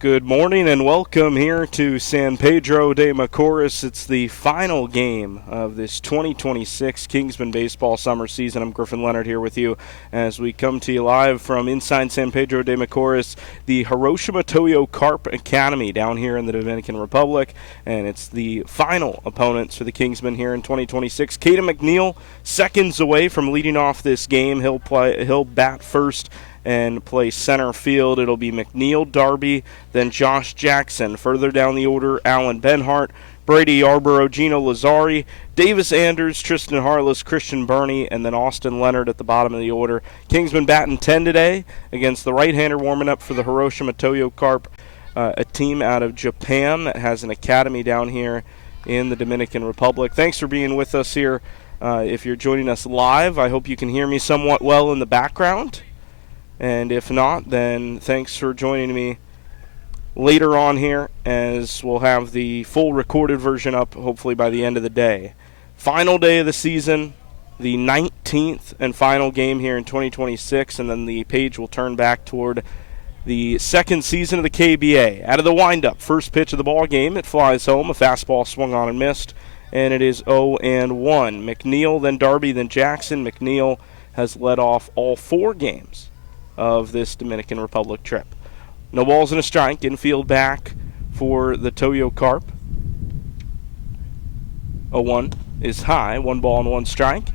Good morning and welcome here to San Pedro de Macorís. It's the final game of this 2026 Kingsmen baseball summer season. I'm Griffin Leonard here with you as we come to you live from inside San Pedro de Macorís, the Hiroshima Toyo Carp Academy down here in the Dominican Republic. And it's the final opponents for the Kingsmen here in 2026. Caden McNeil, seconds away from leading off this game. He'll bat first and play center field. It'll be McNeil, Darby, then Josh Jackson. Further down the order, Alan Benhart, Brady Yarborough, Gino Lazzari, Davis Anders, Tristan Harless, Christian Burney, and then Austin Leonard at the bottom of the order. Kingsman batting 10 today against the right-hander warming up for the Hiroshima Toyo Carp, a team out of Japan that has an academy down here in the Dominican Republic. Thanks for being with us here. If you're joining us live, I hope you can hear me somewhat well in the background. And if not, then thanks for joining me later on here, as we'll have the full recorded version up hopefully by the end of the day. Final day of the season, the 19th and final game here in 2026, and then the page will turn back toward the second season of the KBA. Out of the windup, first pitch of the ball game, it flies home, a fastball swung on and missed, and it is 0-1. McNeil, then Darby, then Jackson. McNeil has led off all four games of this Dominican Republic trip. No balls and a strike. Infield back for the Toyo Carp. 0-1 is high. 1 ball and 1 strike.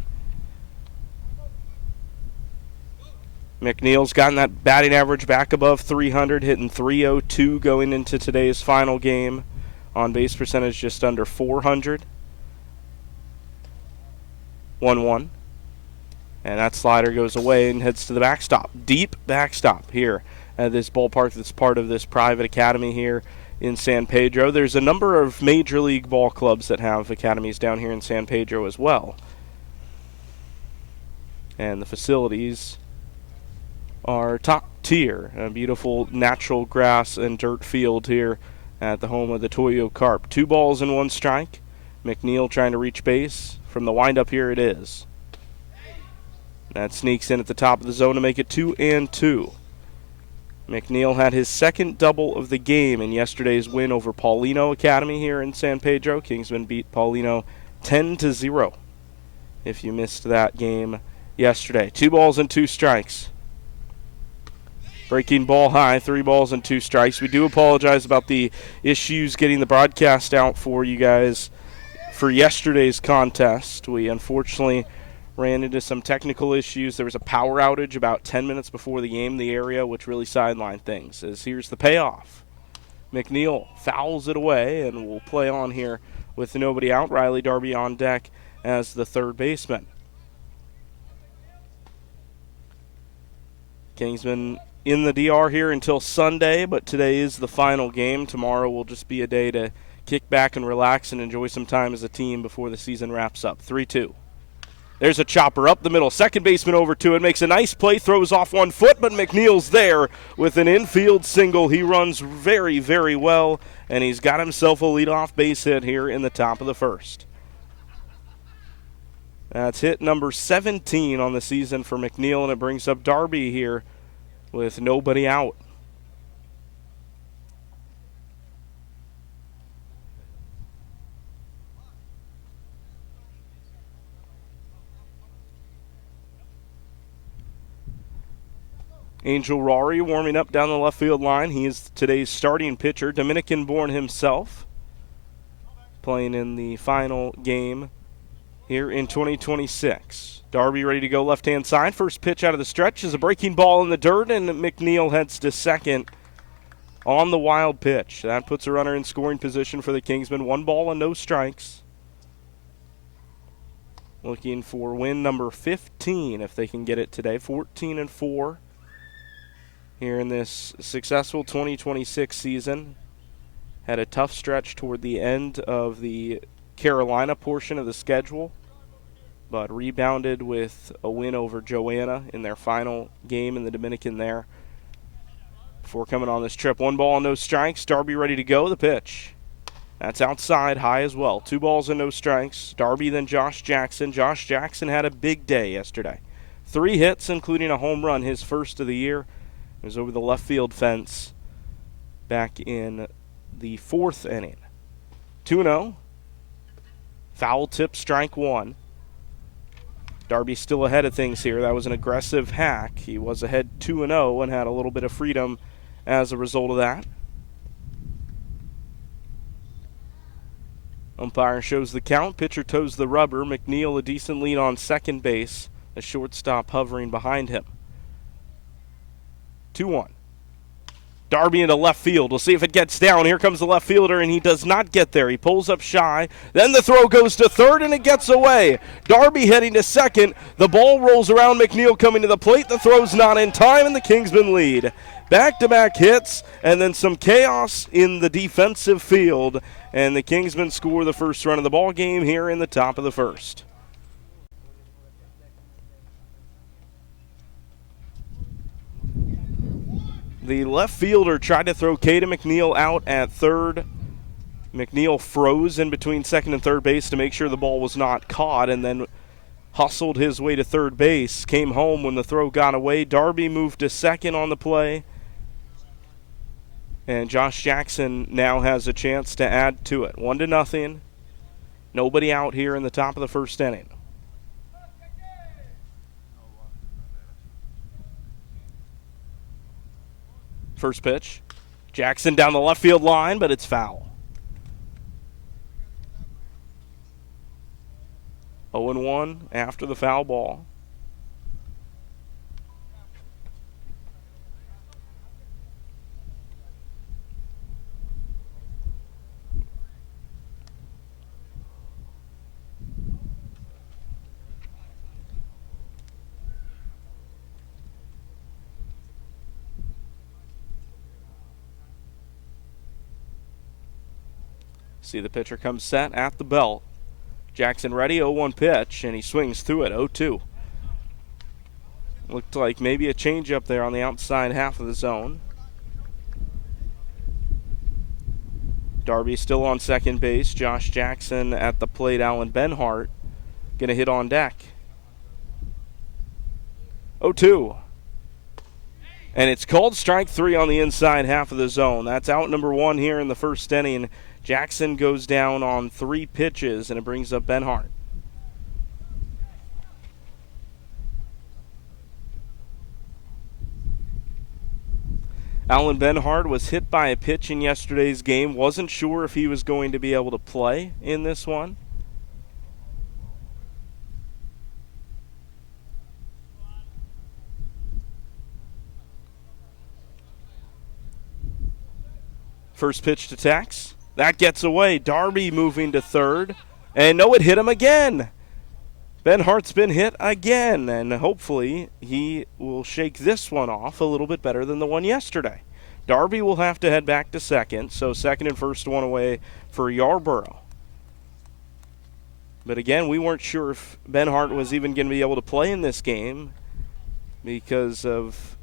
McNeil's gotten that batting average back above 300, hitting .302 going into today's final game. On base percentage just under 400. 1-1. And that slider goes away and heads to the backstop. Deep backstop here at this ballpark that's part of this private academy here in San Pedro. There's a number of major league ball clubs that have academies down here in San Pedro as well. And the facilities are top tier. A beautiful natural grass and dirt field here at the home of the Toyo Carp. 2 balls and 1 strike. McNeil trying to reach base. From the windup here it is. That sneaks in at the top of the zone to make it 2-2. McNeil had his second double of the game in yesterday's win over Paulino Academy here in San Pedro. Kingsmen beat Paulino 10-0 if you missed that game yesterday. 2 balls and 2 strikes. Breaking ball high, 3 balls and 2 strikes. We do apologize about the issues getting the broadcast out for you guys for yesterday's contest. We unfortunately ran into some technical issues. There was a power outage about 10 minutes before the game in the area, which really sidelined things. As here's the payoff. McNeil fouls it away, and we'll play on here with nobody out. Riley Darby on deck as the third baseman. Kingsman in the DR here until Sunday, but today is the final game. Tomorrow will just be a day to kick back and relax and enjoy some time as a team before the season wraps up. 3-2. There's a chopper up the middle. Second baseman over to it. Makes a nice play. Throws off 1 foot, but McNeil's there with an infield single. He runs very, very well, and he's got himself a leadoff base hit here in the top of the first. That's hit number 17 on the season for McNeil, and it brings up Darby here with nobody out. Angel Rory warming up down the left field line. He is today's starting pitcher, Dominican-born himself, playing in the final game here in 2026. Darby ready to go left-hand side. First pitch out of the stretch is a breaking ball in the dirt, and McNeil heads to second on the wild pitch. That puts a runner in scoring position for the Kingsmen. 1 ball and no strikes. Looking for win number 15 if they can get it today. 14-4. Here in this successful 2026 season. Had a tough stretch toward the end of the Carolina portion of the schedule, but rebounded with a win over Joanna in their final game in the Dominican there before coming on this trip. 1 ball and no strikes. Darby ready to go. The pitch. That's outside, high as well. 2 balls and no strikes. Darby, then Josh Jackson. Josh Jackson had a big day yesterday. 3 hits, including a home run, his first of the year. It was over the left field fence back in the 4th inning. 2-0. Foul tip, strike one. Darby still ahead of things here. That was an aggressive hack. He was ahead 2-0 and had a little bit of freedom as a result of that. Umpire shows the count. Pitcher toes the rubber. McNeil a decent lead on second base. The shortstop hovering behind him. 2-1. Darby into left field. We'll see if it gets down. Here comes the left fielder, and he does not get there. He pulls up shy. Then the throw goes to third, and it gets away. Darby heading to second. The ball rolls around. McNeil coming to the plate. The throw's not in time, and the Kingsmen lead. Back-to-back hits, and then some chaos in the defensive field, and the Kingsmen score the first run of the ball game here in the top of the first. The left fielder tried to throw Caden McNeil out at third. McNeil froze in between second and third base to make sure the ball was not caught, and then hustled his way to third base. Came home when the throw got away. Darby moved to second on the play. And Josh Jackson now has a chance to add to it. 1-0. Nobody out here in the top of the first inning. First pitch. Jackson down the left field line, but it's foul. 0-1 after the foul ball. See the pitcher comes set at the belt. Jackson ready, 0-1 pitch, and he swings through it, 0-2. Looked like maybe a changeup there on the outside half of the zone. Darby still on second base. Josh Jackson at the plate. Alan Benhart going to hit on deck. 0-2. And it's called strike three on the inside half of the zone. That's out number one here in the first inning. Jackson goes down on 3 pitches, and it brings up Benhart. Alan Benhart was hit by a pitch in yesterday's game. Wasn't sure if he was going to be able to play in this one. First pitch to Tex. That gets away. Darby moving to third. And no, it hit him again. Benhart's been hit again, and hopefully he will shake this one off a little bit better than the one yesterday. Darby will have to head back to second, so second and first one away for Yarborough. But again, we weren't sure if Benhart was even going to be able to play in this game because of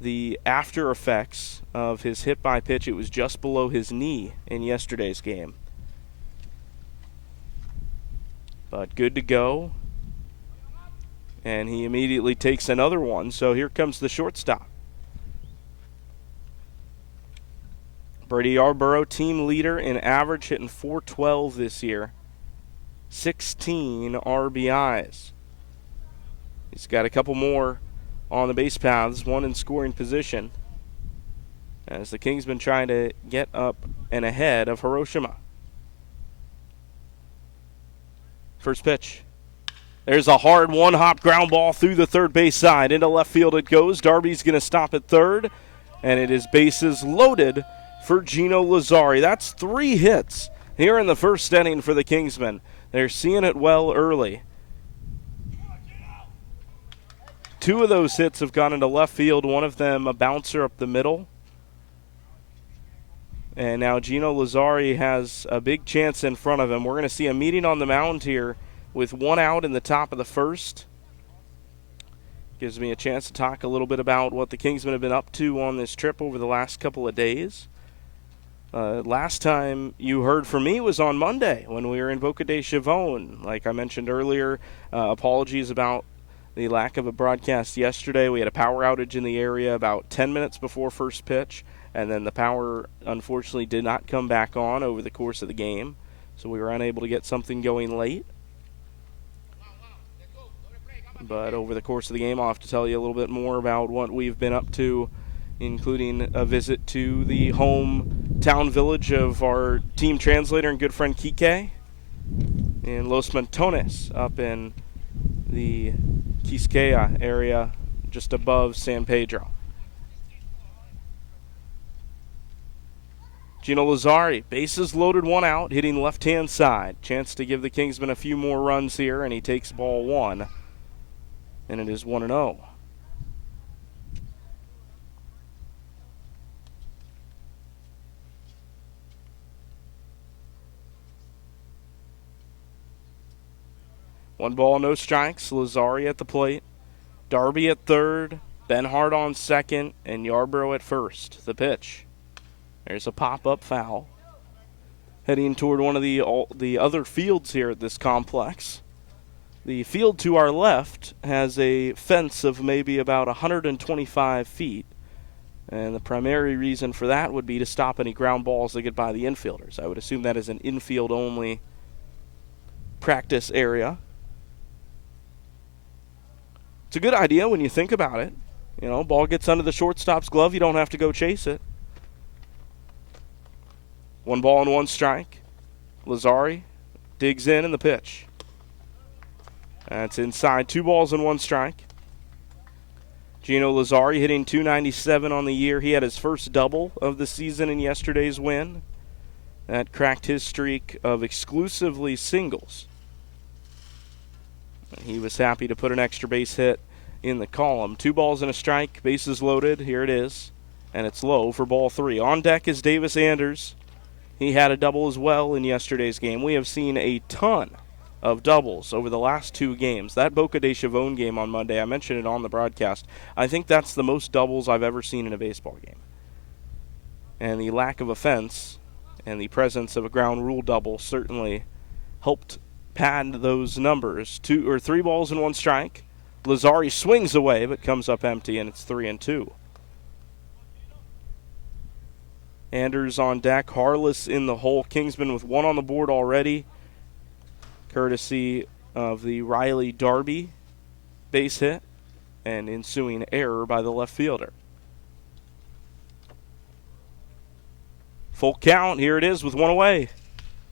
the after effects of his hit by pitch. It was just below his knee in yesterday's game. But good to go. And he immediately takes another one. So here comes the shortstop. Brady Yarborough, team leader in average, hitting .412 this year. 16 RBIs. He's got a couple more on the base paths, one in scoring position, as the Kingsmen trying to get up and ahead of Hiroshima. First pitch. There's a hard one-hop ground ball through the third base side. Into left field it goes. Darby's going to stop at third, and it is bases loaded for Gino Lazzari. That's 3 hits here in the first inning for the Kingsmen. They're seeing it well early. 2 of those hits have gone into left field, one of them a bouncer up the middle. And now Gino Lazzari has a big chance in front of him. We're going to see a meeting on the mound here with 1 out in the top of the first. Gives me a chance to talk a little bit about what the Kingsmen have been up to on this trip over the last couple of days. Last time you heard from me was on Monday when we were in Boca de Chavon. Like I mentioned earlier, apologies about the lack of a broadcast yesterday. We had a power outage in the area about 10 minutes before first pitch, and then the power unfortunately did not come back on over the course of the game, so we were unable to get something going late. But over the course of the game, I'll have to tell you a little bit more about what we've been up to, including a visit to the hometown village of our team translator and good friend Kike in Los Montones, up in the Quisqueya area just above San Pedro. Gino Lazzari, bases loaded, one out, hitting left-hand side. Chance to give the Kingsmen a few more runs here, and he takes ball one, and it is 1-0. One ball, no strikes. Lazzari at the plate. Darby at third. Benhart on second. And Yarbrough at first. The pitch. There's a pop-up foul. Heading toward one of the other fields here at this complex. The field to our left has a fence of maybe about 125 feet. And the primary reason for that would be to stop any ground balls that get by the infielders. I would assume that is an infield-only practice area. It's a good idea when you think about it. You know, ball gets under the shortstop's glove, you don't have to go chase it. One ball and one strike. Lazzari digs in the pitch. That's inside. 2 balls and 1 strike. Gino Lazzari hitting .297 on the year. He had his first double of the season in yesterday's win. That cracked his streak of exclusively singles. He was happy to put an extra base hit in the column. 2 balls and a strike, bases loaded. Here it is, and it's low for ball 3. On deck is Davis Anders. He had a double as well in yesterday's game. We have seen a ton of doubles over the last 2 games. That Boca de Chavon game on Monday, I mentioned it on the broadcast. I think that's the most doubles I've ever seen in a baseball game. And the lack of offense and the presence of a ground rule double certainly helped pad those numbers. 2 or 3 balls and 1 strike. Lazzari swings away but comes up empty, and it's 3-2. Anders on deck, Harless in the hole. Kingsman with 1 on the board already, courtesy of the Riley Darby base hit and ensuing error by the left fielder. Full count. Here it is with 1 away.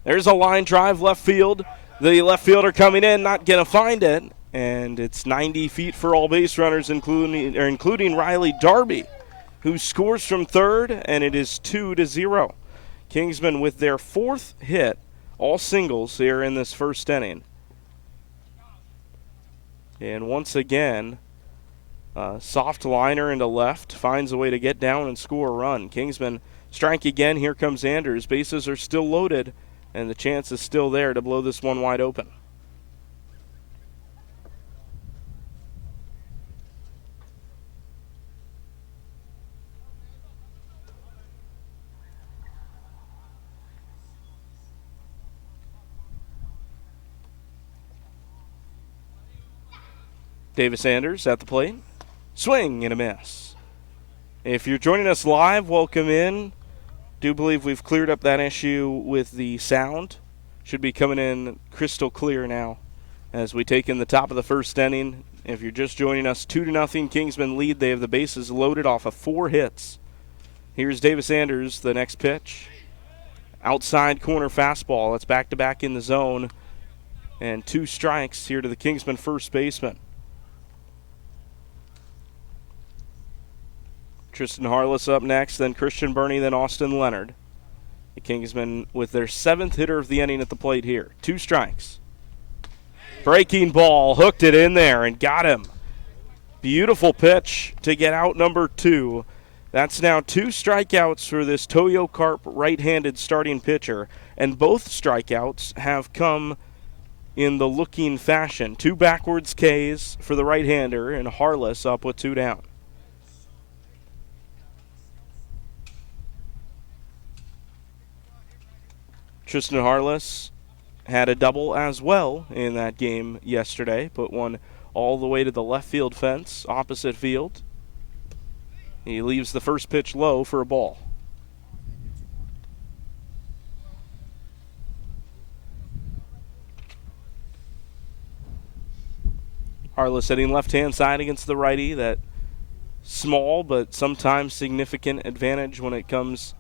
There's a line drive left field. The left fielder coming in, not going to find it. And it's 90 feet for all base runners, including Riley Darby, who scores from third, and it is 2-0. Kingsmen with their 4th hit, all singles here in this first inning. And once again, soft liner into left, finds a way to get down and score a run. Kingsmen strike again. Here comes Anders. Bases are still loaded, and the chance is still there to blow this one wide open. Davis Anders at the plate. Swing and a miss. If you're joining us live, welcome in. Do believe we've cleared up that issue with the sound. Should be coming in crystal clear now as we take in the top of the first inning. If you're just joining us, 2-0 Kingsmen lead. They have the bases loaded off of 4 hits. Here's Davis Anders, the next pitch. Outside corner fastball. It's back-to-back in the zone. And 2 strikes here to the Kingsmen first baseman. Tristan Harless up next, then Christian Burney, then Austin Leonard. The Kingsmen with their 7th hitter of the inning at the plate here. 2 strikes. Breaking ball, hooked it in there and got him. Beautiful pitch to get out number 2. That's now 2 strikeouts for this Toyo Carp right-handed starting pitcher, and both strikeouts have come in the looking fashion. 2 backwards Ks for the right-hander, and Harless up with 2 down. Tristan Harless had a double as well in that game yesterday. Put one all the way to the left field fence, opposite field. He leaves the first pitch low for a ball. Harless hitting left-hand side against the righty. That small but sometimes significant advantage when it comes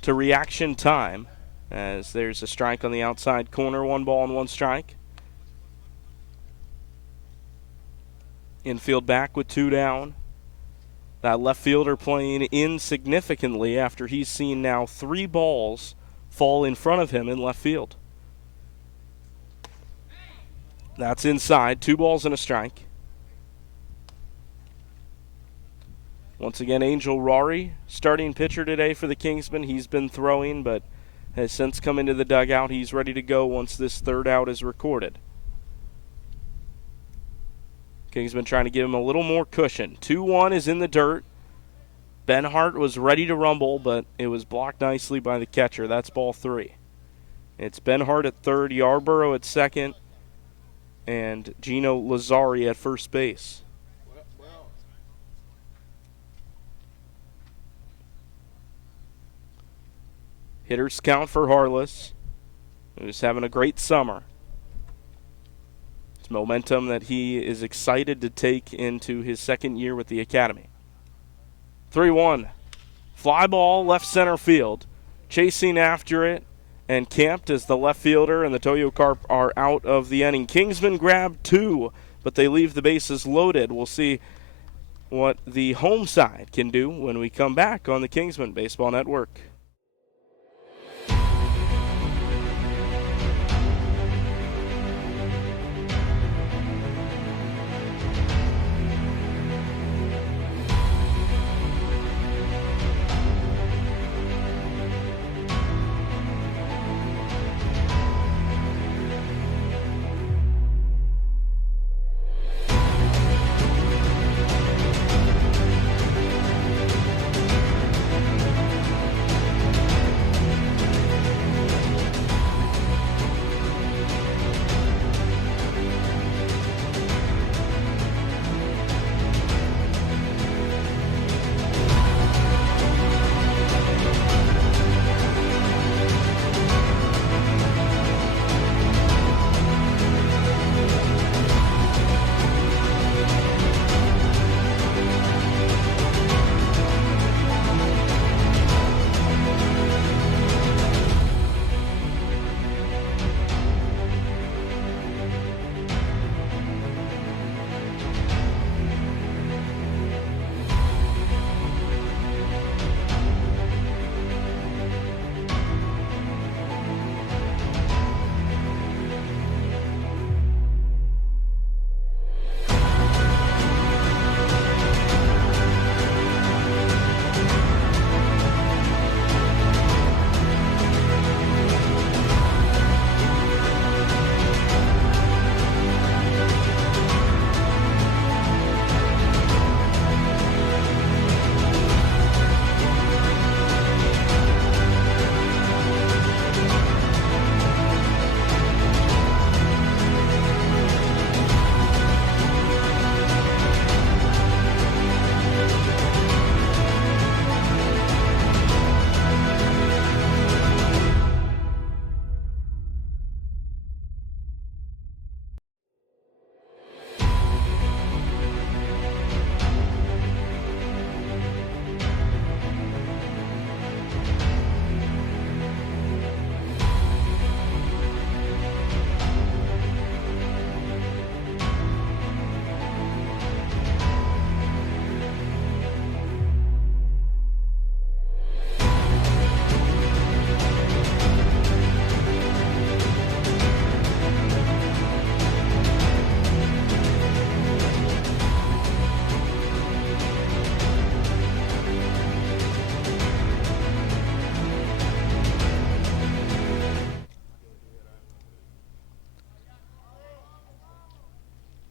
to reaction time, as there's a strike on the outside corner. 1 ball and 1 strike. Infield back with 2 down. That left fielder playing insignificantly after he's seen now 3 balls fall in front of him in left field. That's inside. 2 balls and a strike. Once again, Angel Rory, starting pitcher today for the Kingsmen. He's been throwing, but has since come into the dugout. He's ready to go once this 3rd out is recorded. Kingsmen trying to give him a little more cushion. 2-1 is in the dirt. Benhart was ready to rumble, but it was blocked nicely by the catcher. That's ball 3. It's Benhart at 3rd, Yarborough at 2nd, and Gino Lazzari at first base. Hitters count for Harless, who's having a great summer. It's momentum that he is excited to take into his 2nd year with the academy. 3-1. Fly ball left center field. Chasing after it and camped as the left fielder and the Toyo Carp are out of the inning. Kingsmen grab 2, but they leave the bases loaded. We'll see what the home side can do when we come back on the Kingsmen Baseball Network.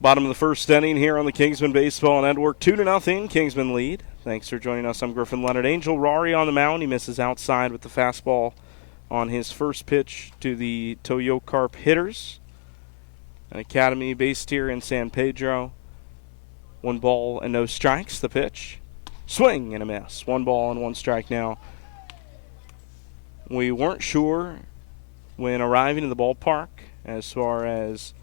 Bottom of the 1st inning here on the Kingsmen Baseball Network. 2-0, Kingsmen lead. Thanks for joining us. I'm Griffin Leonard. Angel Rory on the mound. He misses outside with the fastball on his first pitch to the Toyo Carp hitters. An academy based here in San Pedro. 1 ball and no strikes. The pitch. Swing and a miss. 1 ball and 1 strike now. We weren't sure when arriving in the ballpark as far as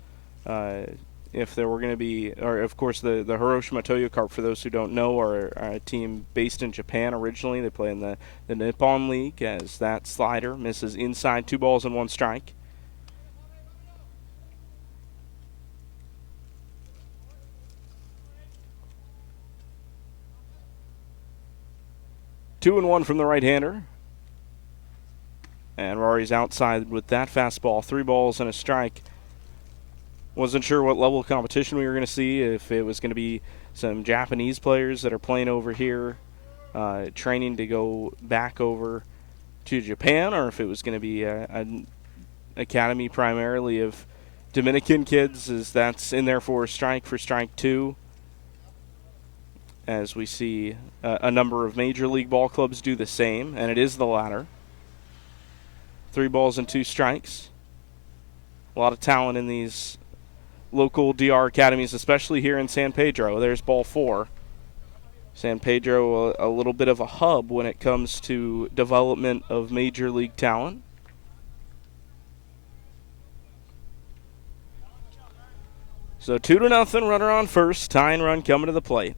if there were going to be, or of course the Hiroshima Toyo Carp, for those who don't know, are a team based in Japan originally. They play in the Nippon League, as that slider misses inside, 2 balls and 1 strike. Two and 1 from the right-hander. And Rory's outside with that fastball, 3 balls and a strike. Wasn't sure what level of competition we were going to see, if it was going to be some Japanese players that are playing over here, training to go back over to Japan, or if it was going to be an academy primarily of Dominican kids, as that's in there for strike 2. As we see a number of major league ball clubs do the same, and it is the latter. 3 balls and 2 strikes. A lot of talent in these local DR academies, especially here in San Pedro. There's ball 4. San Pedro, a little bit of a hub when it comes to development of major league talent. So 2-0, runner on first, tying run coming to the plate.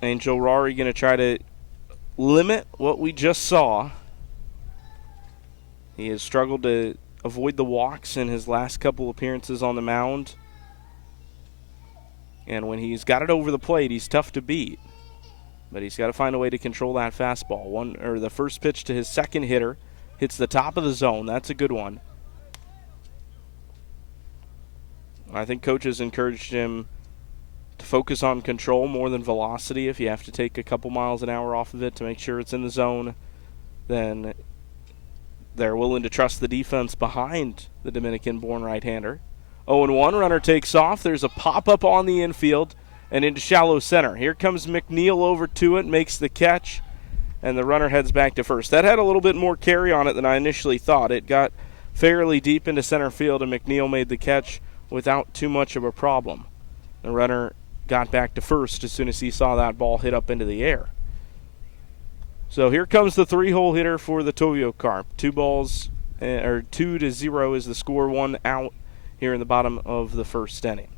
Angel Rory going to try to limit what we just saw. He has struggled to avoid the walks in his last couple appearances on the mound. And when he's got it over the plate, he's tough to beat. But he's got to find a way to control that fastball. The first pitch to his second hitter hits the top of the zone. That's a good one. I think coaches encouraged him to focus on control more than velocity. If you have to take a couple miles an hour off of it to make sure it's in the zone, then they're willing to trust the defense behind the Dominican-born right-hander. 0-1, runner takes off. There's a pop-up on the infield and into shallow center. Here comes McNeil over to it, makes the catch, and the runner heads back to first. That had a little bit more carry on it than I initially thought. It got fairly deep into center field, and McNeil made the catch without too much of a problem. The runner got back to first as soon as he saw that ball hit up into the air. So here comes the 3-hole hitter for the Toyo Carp. 2-0 is the score, 1 out here in the bottom of the first inning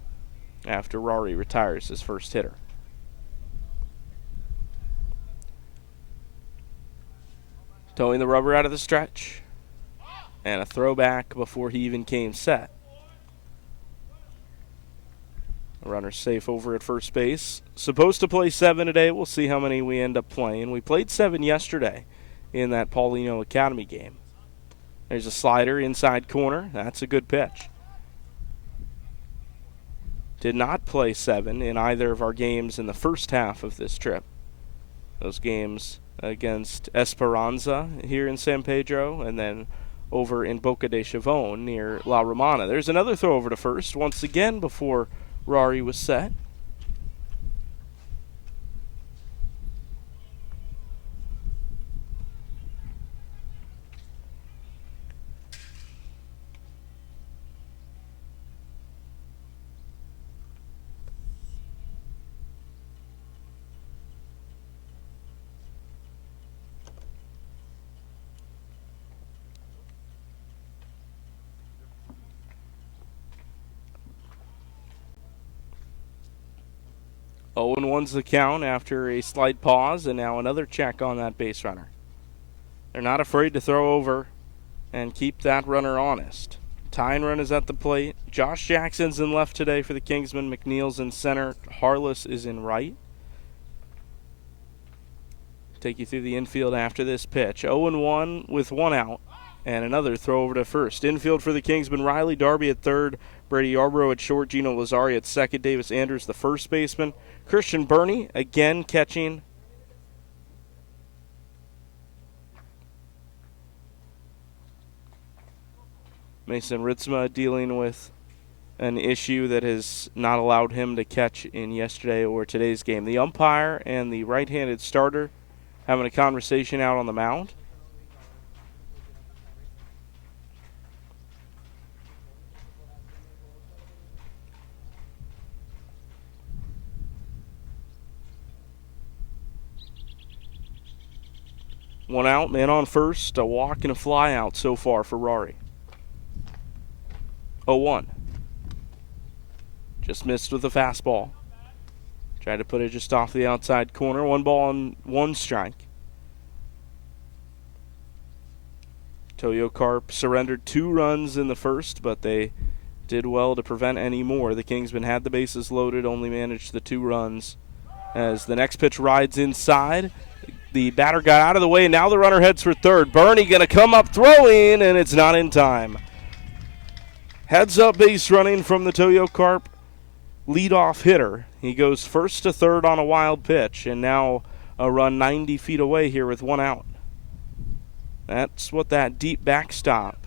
after Rory retires his first hitter. Towing the rubber out of the stretch, and a throwback before he even came set. The runner's safe over at first base. Supposed to play 7 today. We'll see how many we end up playing. We played 7 yesterday in that Paulino Academy game. There's a slider inside corner. That's a good pitch. Did not play 7 in either of our games in the first half of this trip. Those games against Esperanza here in San Pedro, and then over in Boca de Chavon near La Romana. There's another throw over to first once again before Rory was set. Oh, and 1's the count after a slight pause, and now another check on that base runner. They're not afraid to throw over and keep that runner honest. Tying run is at the plate. Josh Jackson's in left today for the Kingsmen. McNeil's in center. Harless is in right. Take you through the infield after this pitch. 0-1 with 1 out, and another throw over to first. Infield for the Kingsmen, Riley Darby at third, Brady Yarbrough at short, Gino Lazari at second, Davis Andrews the first baseman. Christian Burney again catching. Mason Ritzma dealing with an issue that has not allowed him to catch in yesterday or today's game. The umpire and the right-handed starter having a conversation out on the mound. One out, man on first, a walk and a fly out so far for Rory. 0-1. Just missed with the fastball. Tried to put it just off the outside corner. 1 ball and 1 strike. Toyo Carp surrendered 2 runs in the first, but they did well to prevent any more. The Kingsmen had the bases loaded, only managed the 2 runs. As the next pitch rides inside, the batter got out of the way, and now the runner heads for third. Bernie going to come up throwing, and it's not in time. Heads up base running from the Toyo Carp leadoff hitter. He goes first to third on a wild pitch, and now a run 90 feet away here with 1 out. That's what that deep backstop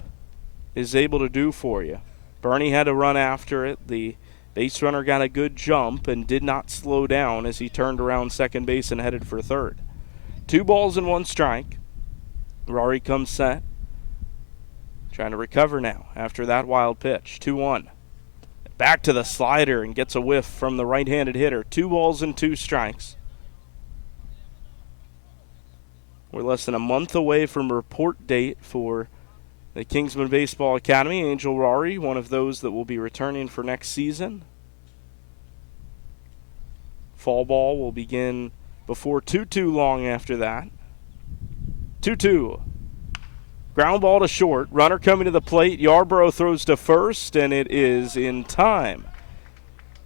is able to do for you. Bernie had to run after it. The base runner got a good jump and did not slow down as he turned around second base and headed for third. 2 balls and 1 strike. Rory comes set. Trying to recover now after that wild pitch. 2-1. Back to the slider and gets a whiff from the right-handed hitter. 2 balls and 2 strikes. We're less than a month away from report date for the Kingsmen Baseball Academy. Angel Rory, one of those that will be returning for next season. Fall ball will begin before too long after that. 2-2. Ground ball to short. Runner coming to the plate. Yarborough throws to first, and it is in time.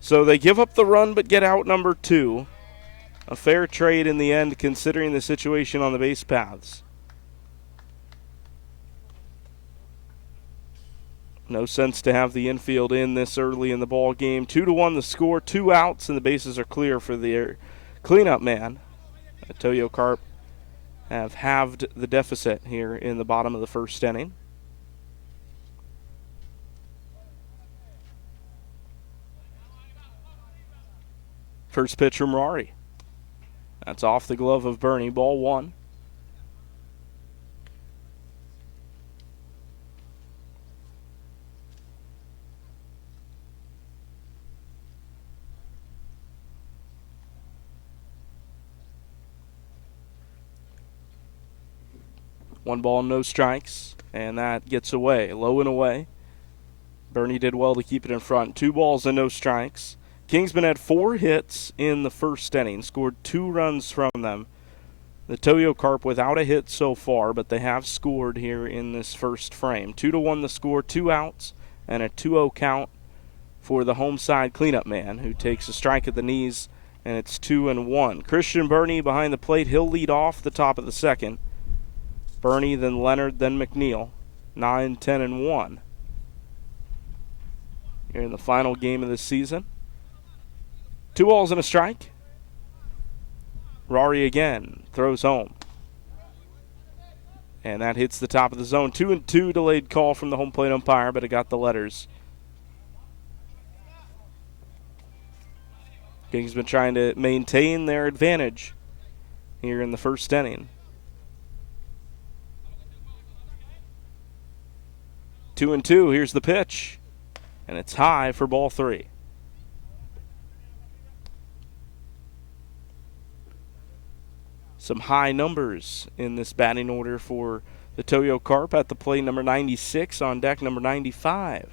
So they give up the run but get out number 2. A fair trade in the end, considering the situation on the base paths. No sense to have the infield in this early in the ball game. 2-1 the score, 2 outs, and the bases are clear for the cleanup man. Toyo Carp have halved the deficit here in the bottom of the first inning. First pitch from Rory. That's off the glove of Bernie. Ball 1. One ball, no strikes, and that gets away, low and away. Bernie did well to keep it in front. 2 balls and no strikes. Kingsmen had 4 hits in the first inning, scored 2 runs from them. The Toyo Carp without a hit so far, but they have scored here in this first frame. 2-1 the score, 2 outs, and a 2-0 count for the home side cleanup man, who takes a strike at the knees, and it's 2-1. Christian Bernie behind the plate. He'll lead off the top of the second. Bernie, then Leonard, then McNeil. 9, 10, and 1. Here in the final game of the season. 2 balls and a strike. Rory again throws home. And that hits the top of the zone. 2-2 delayed call from the home plate umpire, but it got the letters. Kingsmen trying to maintain their advantage here in the first inning. 2-2, here's the pitch. And it's high for ball 3. Some high numbers in this batting order for the Toyo Carp. At the plate, number 96, on deck, number 95.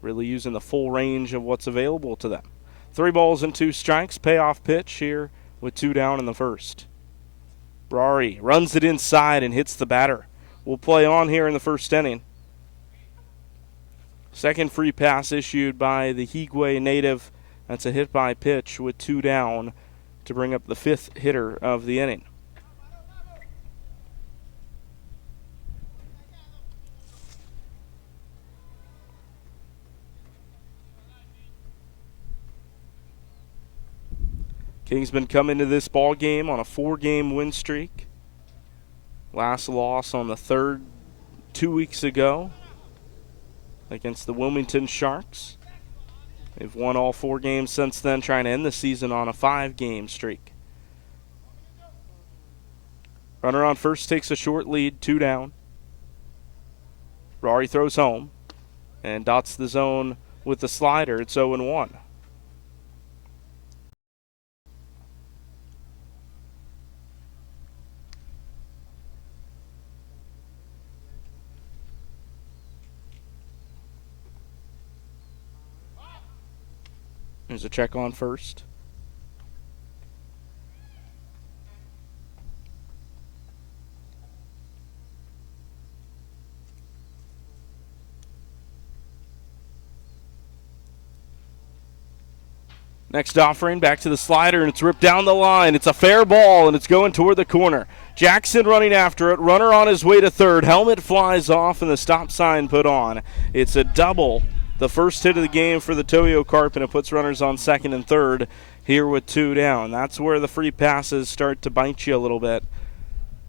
Really using the full range of what's available to them. 3 balls and 2 strikes, payoff pitch here with 2 down in the first. Rory runs it inside and hits the batter. We'll play on here in the first inning. Second free pass issued by the Higwe native. That's a hit by pitch with 2 down to bring up the 5th hitter of the inning. Kingsmen come into this ball game on a 4-game win streak. Last loss on the 3rd 2 weeks ago against the Wilmington Sharks. They've won all 4 games since then, trying to end the season on a 5-game streak. Runner on first takes a short lead, 2 down. Rory throws home and dots the zone with the slider. It's 0-1. There's a check on first. Next offering, back to the slider, and it's ripped down the line. It's a fair ball, and it's going toward the corner. Jackson running after it. Runner on his way to third. Helmet flies off, and the stop sign put on. It's a double, the first hit of the game for the Toyo Carp, and it puts runners on second and third here with 2 down. That's where the free passes start to bite you a little bit.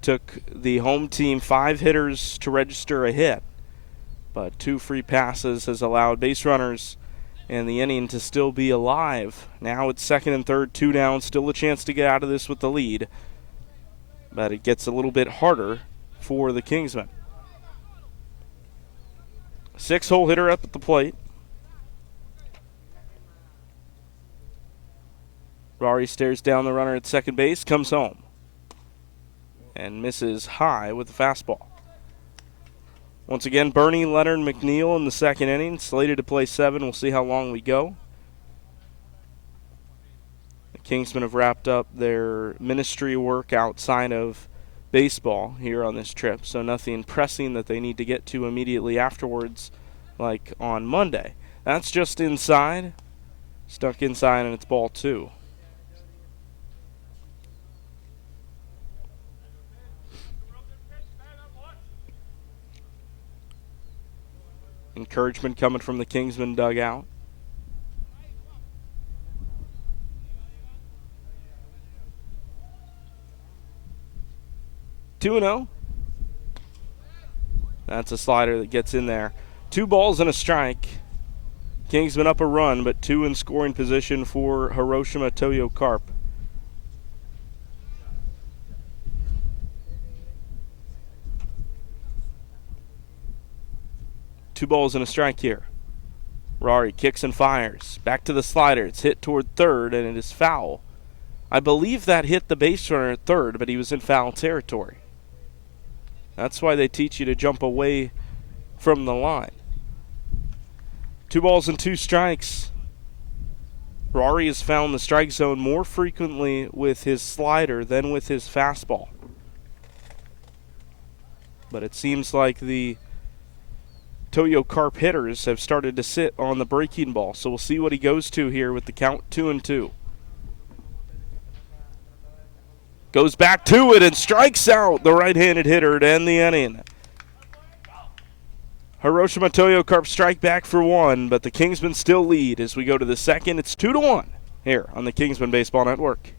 Took the home team 5 hitters to register a hit, but 2 free passes has allowed base runners and the inning to still be alive. Now it's second and third, 2 down, still a chance to get out of this with the lead. But it gets a little bit harder for the Kingsmen. 6-hole hitter up at the plate. Rory stares down the runner at second base, comes home, and misses high with the fastball. Once again, Bernie, Leonard, McNeil in the second inning, slated to play 7. We'll see how long we go. The Kingsmen have wrapped up their ministry work outside of baseball here on this trip, so nothing pressing that they need to get to immediately afterwards like on Monday. That's just inside. Stuck inside, and it's ball 2. Encouragement coming from the Kingsman dugout. Two 2-0. That's a slider that gets in there. 2 balls and a strike. Kingsman up a run, but 2 in scoring position for Hiroshima Toyo Carp. Two balls and a strike here. Rory kicks and fires. Back to the slider. It's hit toward third, and it is foul. I believe that hit the base runner at third, but he was in foul territory. That's why they teach you to jump away from the line. 2 balls and 2 strikes. Rory has found the strike zone more frequently with his slider than with his fastball. But it seems like the Toyo Carp hitters have started to sit on the breaking ball, so we'll see what he goes to here with the count 2-2. Goes back to it and strikes out the right-handed hitter to end the inning. Hiroshima Toyo Carp strike back for 1, but the Kingsmen still lead as we go to the second. It's 2-1 here on the Kingsmen Baseball Network.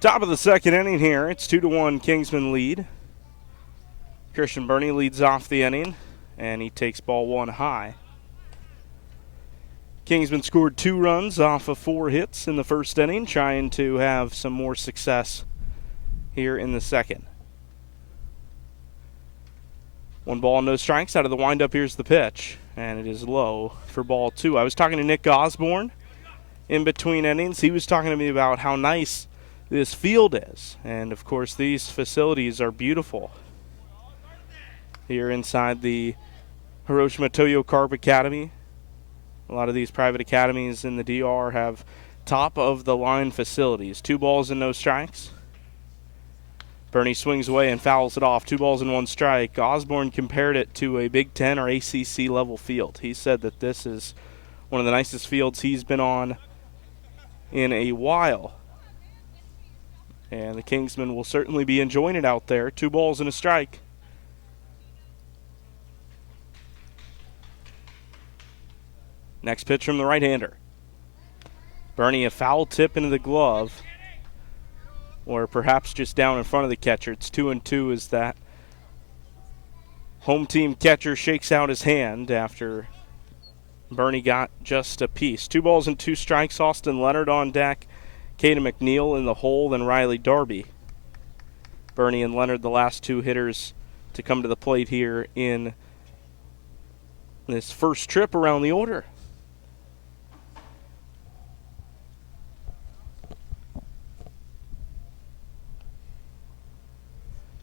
Top of the second inning here. It's 2-1 Kingsman lead. Christian Burney leads off the inning, and he takes ball one high. Kingsman scored 2 runs off of 4 hits in the first inning, trying to have some more success here in the second. 1 ball, no strikes. Out of the windup, here's the pitch, and it is low for ball 2. I was talking to Nick Osborne in between innings. He was talking to me about how nice this field is, and of course these facilities are beautiful here inside the Hiroshima Toyo Carp Academy. A lot of these private academies in the DR have top-of-the-line facilities. 2 balls and no strikes. Burney swings away and fouls it off. 2 balls and 1 strike. Osborne compared it to a Big Ten or ACC level field. He said that this is one of the nicest fields he's been on in a while. And the Kingsmen will certainly be enjoying it out there. 2 balls and a strike. Next pitch from the right-hander. Burney, a foul tip into the glove, or perhaps just down in front of the catcher. It's 2-2 as that home team catcher shakes out his hand after Burney got just a piece. 2 balls and 2 strikes. Austin Leonard on deck. Caden McNeil in the hole, then Riley Darby. Burney and Leonard, the last 2 hitters to come to the plate here in this first trip around the order.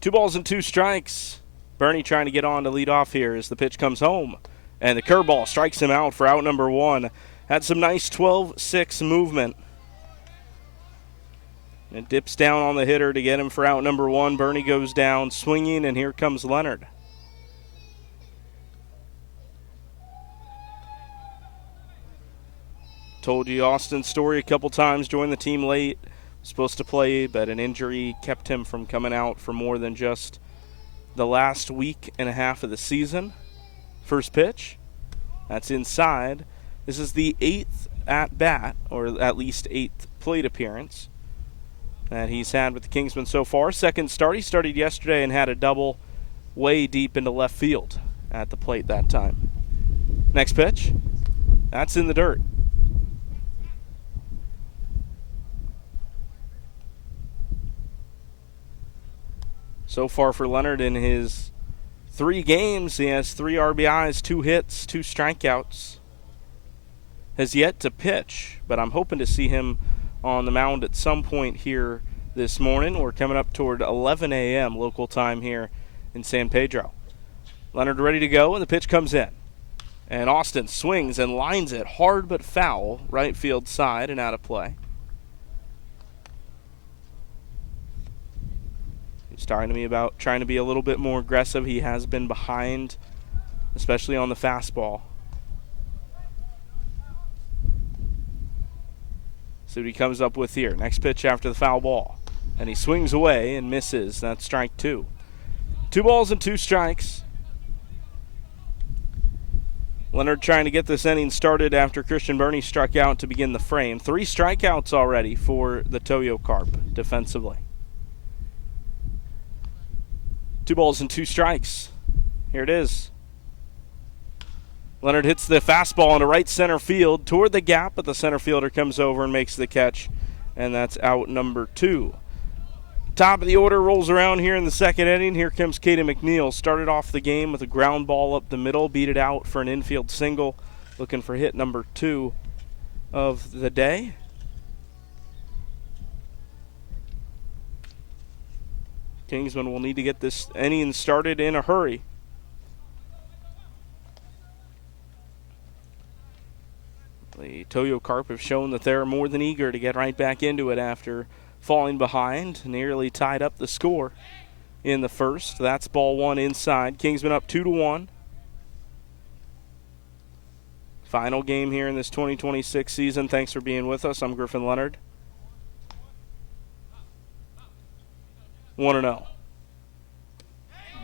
Two balls and 2 strikes. Burney trying to get on to lead off here as the pitch comes home. And the curveball strikes him out for out number 1. Had some nice 12-6 movement. And dips down on the hitter to get him for out number 1. Burney goes down swinging, and here comes Leonard. Told you Austin's story a couple times. Joined the team late. Supposed to play, but an injury kept him from coming out for more than just the last week and a half of the season. First pitch. That's inside. This is the 8th at-bat, or at least 8th plate appearance that he's had with the Kingsmen so far. Second start, he started yesterday and had a double way deep into left field at the plate that time. Next pitch. That's in the dirt. So far for Leonard in his 3 games, he has 3 RBIs, 2 hits, 2 strikeouts. Has yet to pitch, but I'm hoping to see him on the mound at some point here this morning. We're coming up toward 11 a.m. local time here in San Pedro. Leonard ready to go, and the pitch comes in. And Austin swings and lines it hard but foul, right field side and out of play. He's talking to me about trying to be a little bit more aggressive. He has been behind, especially on the fastball. See what he comes up with here. Next pitch after the foul ball. And he swings away and misses. That's strike 2. 2 balls and 2 strikes. Leonard trying to get this inning started after Christian Burney struck out to begin the frame. 3 strikeouts already for the Toyo Carp defensively. 2 balls and 2 strikes. Here it is. Leonard hits the fastball into right center field toward the gap, but the center fielder comes over and makes the catch, and that's out number 2. Top of the order rolls around here in the second inning. Here comes Caden McNeil. Started off the game with a ground ball up the middle, beat it out for an infield single, looking for hit number 2 of the day. Kingsmen will need to get this inning started in a hurry. The Toyo Carp have shown that they're more than eager to get right back into it after falling behind. Nearly tied up the score in the first. That's ball 1 inside. Kingsmen up 2-1. Final game here in this 2026 season. Thanks for being with us. I'm Griffin Leonard. 1-0.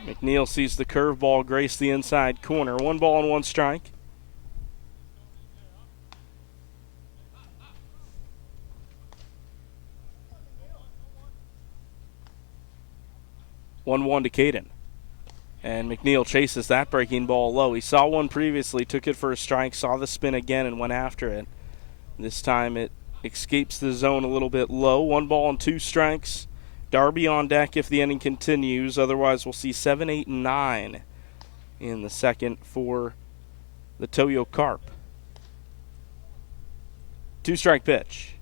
McNeil sees the curveball grace the inside corner. 1 ball and 1 strike. 1-1 to Caden. And McNeil chases that breaking ball low. He saw one previously, took it for a strike, saw the spin again, and went after it. This time it escapes the zone a little bit low. 1 ball and 2 strikes. Darby on deck if the inning continues. Otherwise, we'll see 7, 8, and 9 in the second for the Toyo Carp. 2-strike pitch.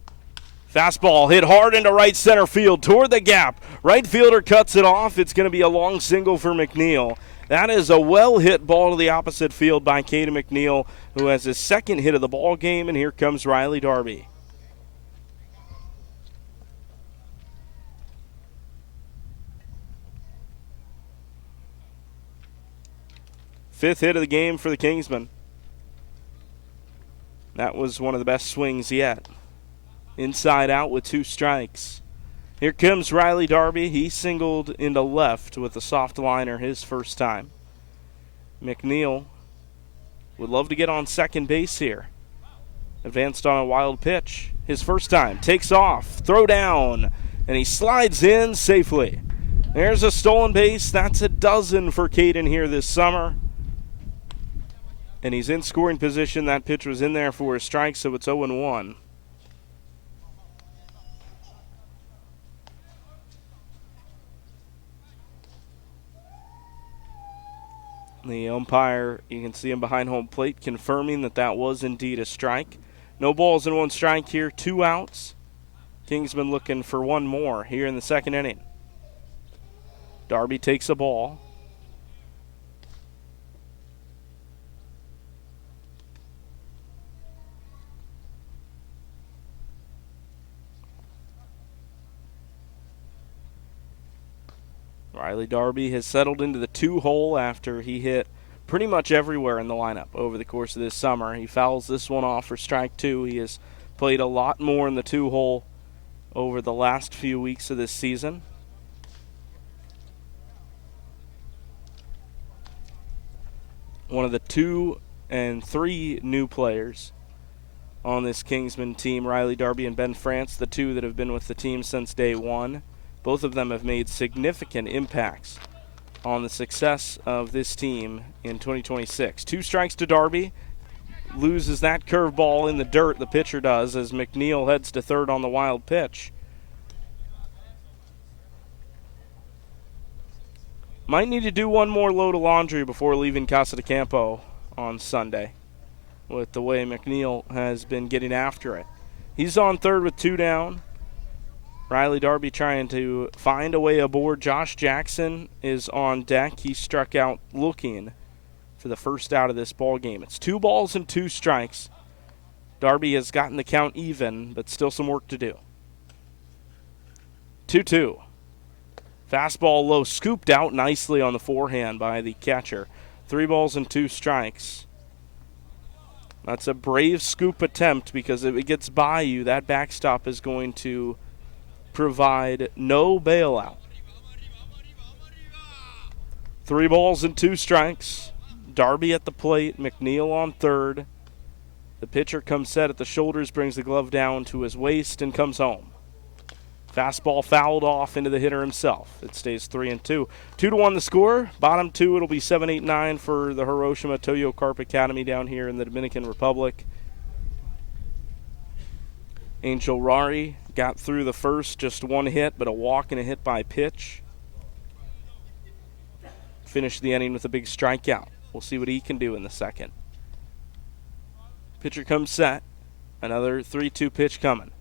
Fastball hit hard into right center field toward the gap. Right fielder cuts it off. It's going to be a long single for McNeil. That is a well-hit ball to the opposite field by Caden McNeil, who has his second hit of the ball game, and here comes Riley Darby. Fifth hit of the game for the Kingsmen. That was one of the best swings yet. Inside out with 2 strikes. Here comes Riley Darby. He singled into left with a soft liner his first time. McNeil would love to get on second base here. Advanced on a wild pitch. His first time. Takes off. Throw down. And he slides in safely. There's a stolen base. That's a dozen for Caden here this summer. And he's in scoring position. That pitch was in there for a strike, so it's 0-1. The umpire, you can see him behind home plate, confirming that that was indeed a strike. No balls and 1 strike here, 2 outs. Kingsman looking for 1 more here in the second inning. Darby takes a ball. Riley Darby has settled into the 2-hole after he hit pretty much everywhere in the lineup over the course of this summer. He fouls this one off for strike 2. He has played a lot more in the 2-hole over the last few weeks of this season. One of the 2 and 3 new players on this Kingsman team, Riley Darby and Ben France, the 2 that have been with the team since day 1. Both of them have made significant impacts on the success of this team in 2026. 2 strikes to Darby. Loses that curveball in the dirt, the pitcher does, as McNeil heads to third on the wild pitch. Might need to do 1 more load of laundry before leaving Casa de Campo on Sunday, with the way McNeil has been getting after it. He's on third with 2 down. Riley Darby trying to find a way aboard. Josh Jackson is on deck. He struck out looking for the first out of this ball game. It's 2 balls and 2 strikes. Darby has gotten the count even, but still some work to do. 2-2. Fastball low, scooped out nicely on the forehand by the catcher. 3 balls and 2 strikes. That's a brave scoop attempt, because if it gets by you, that backstop is going to provide no bailout. 3 balls and 2 strikes. Darby at the plate, McNeil on third. The pitcher comes set at the shoulders, brings the glove down to his waist, and comes home. Fastball fouled off into the hitter himself. It stays 3-2. 2-1 the score. Bottom 2, it'll be 7, 8, 9 for the Hiroshima Toyo Carp Academy down here in the Dominican Republic. Angel Rari got through the first, just 1 hit, but a walk and a hit by pitch. Finished the inning with a big strikeout. We'll see what he can do in the second. Pitcher comes set. Another 3-2 pitch coming.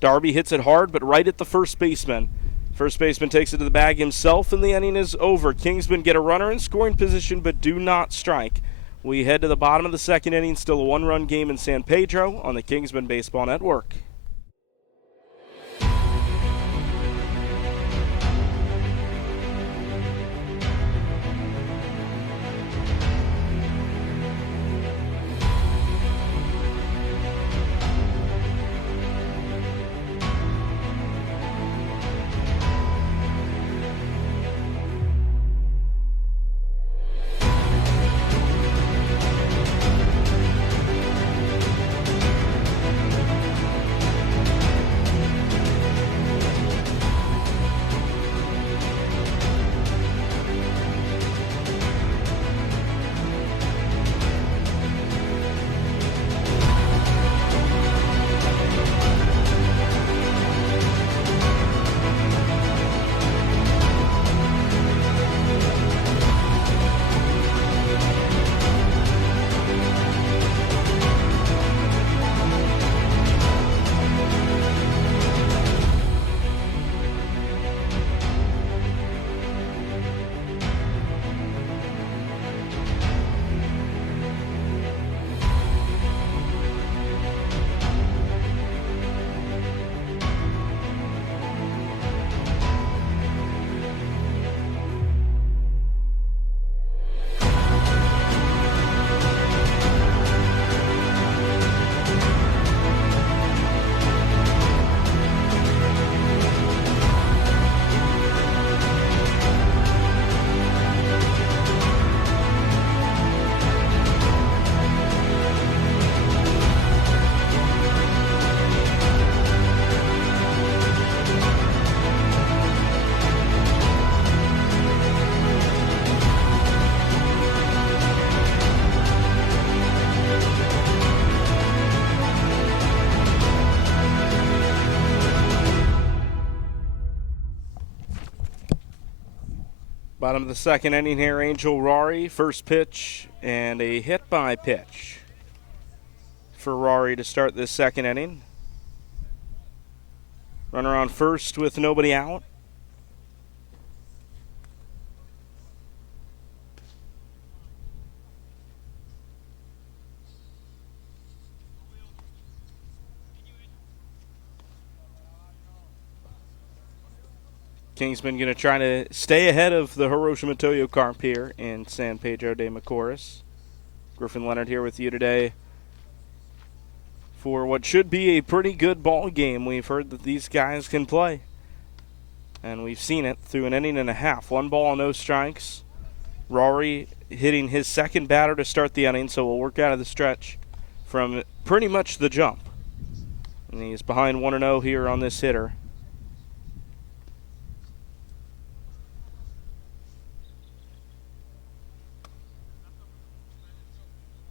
Darby hits it hard, but right at the first baseman. First baseman takes it to the bag himself, and the inning is over. Kingsmen get a runner in scoring position, but do not strike. We head to the bottom of the second inning, still a 1-run game in San Pedro on the Kingsmen Baseball Network. Bottom of the second inning here, Angel Rory. First pitch and a hit by pitch for Rory to start this second inning. Runner on first with nobody out. Kingsmen going to try to stay ahead of the Hiroshima Toyo Carp here in San Pedro de Macorís. Griffin Leonard here with you today for what should be a pretty good ball game. We've heard that these guys can play, and we've seen it through an inning and a half. 1 ball, no strikes. Rory hitting his second batter to start the inning, so we'll work out of the stretch from pretty much the jump. And he's behind 1-0 here on this hitter.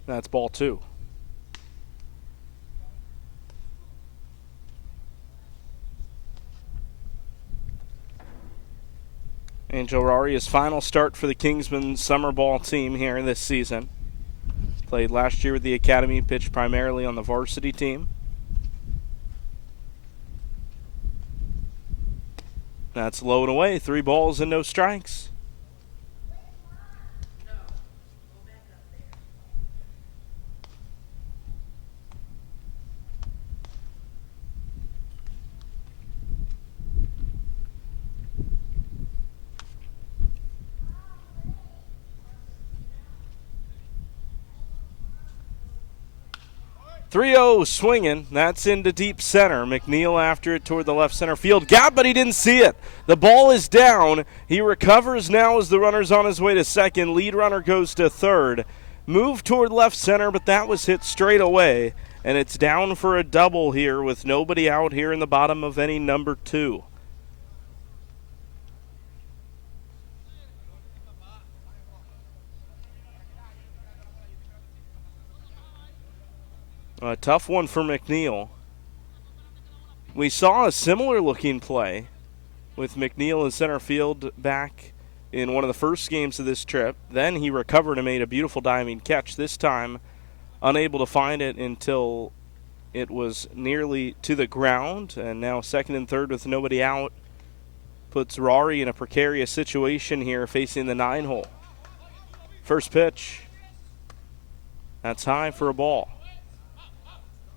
That's ball 2. Angel Rory, his final start for the Kingsmen summer ball team here this season. Played last year with the academy, pitched primarily on the varsity team. That's low and away, 3 balls and no strikes. 3-0 swinging. That's into deep center. McNeil after it toward the left center field gap, but he didn't see it. The ball is down. He recovers now as the runner's on his way to second. Lead runner goes to third. Move toward left center, but that was hit straight away. And it's down for a double here with nobody out here in the bottom of inning number 2. A tough one for McNeil. We saw a similar looking play with McNeil in center field back in one of the first games of this trip. Then he recovered and made a beautiful diving catch, this time unable to find it until it was nearly to the ground. And now second and third with nobody out puts Rory in a precarious situation here facing the 9-hole. First pitch. That's high for a ball.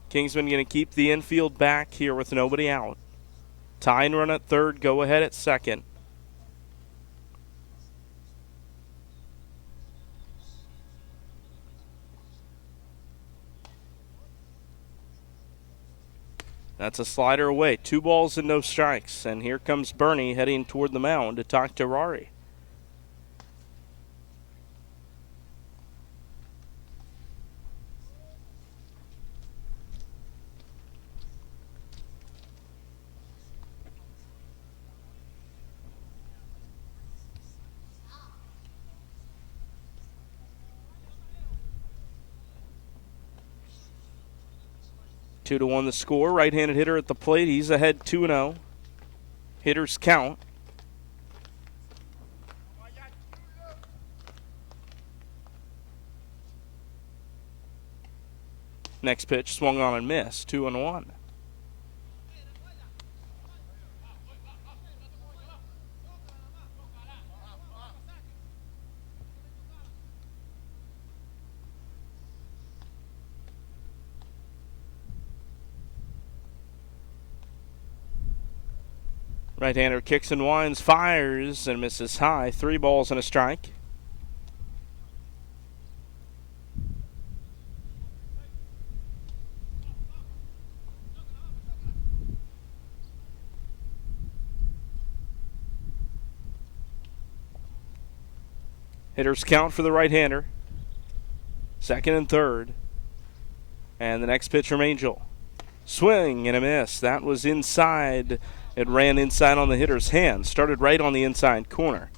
Kingsman going to keep the infield back here with nobody out. Tying run at third, go ahead at second. That's a slider away. 2 balls and no strikes. And here comes Bernie heading toward the mound to talk to Rory. Two to 1 the score. Right-handed hitter at the plate. He's ahead 2-0. Hitters count. Next pitch swung on and missed. 2-1. Right-hander kicks and winds, fires, and misses high. 3 balls and a strike. Hitters count for the right-hander. Second and third. And the next pitch from Angel. Swing and a miss. That was inside. It ran inside on the hitter's hand. Started right on the inside corner.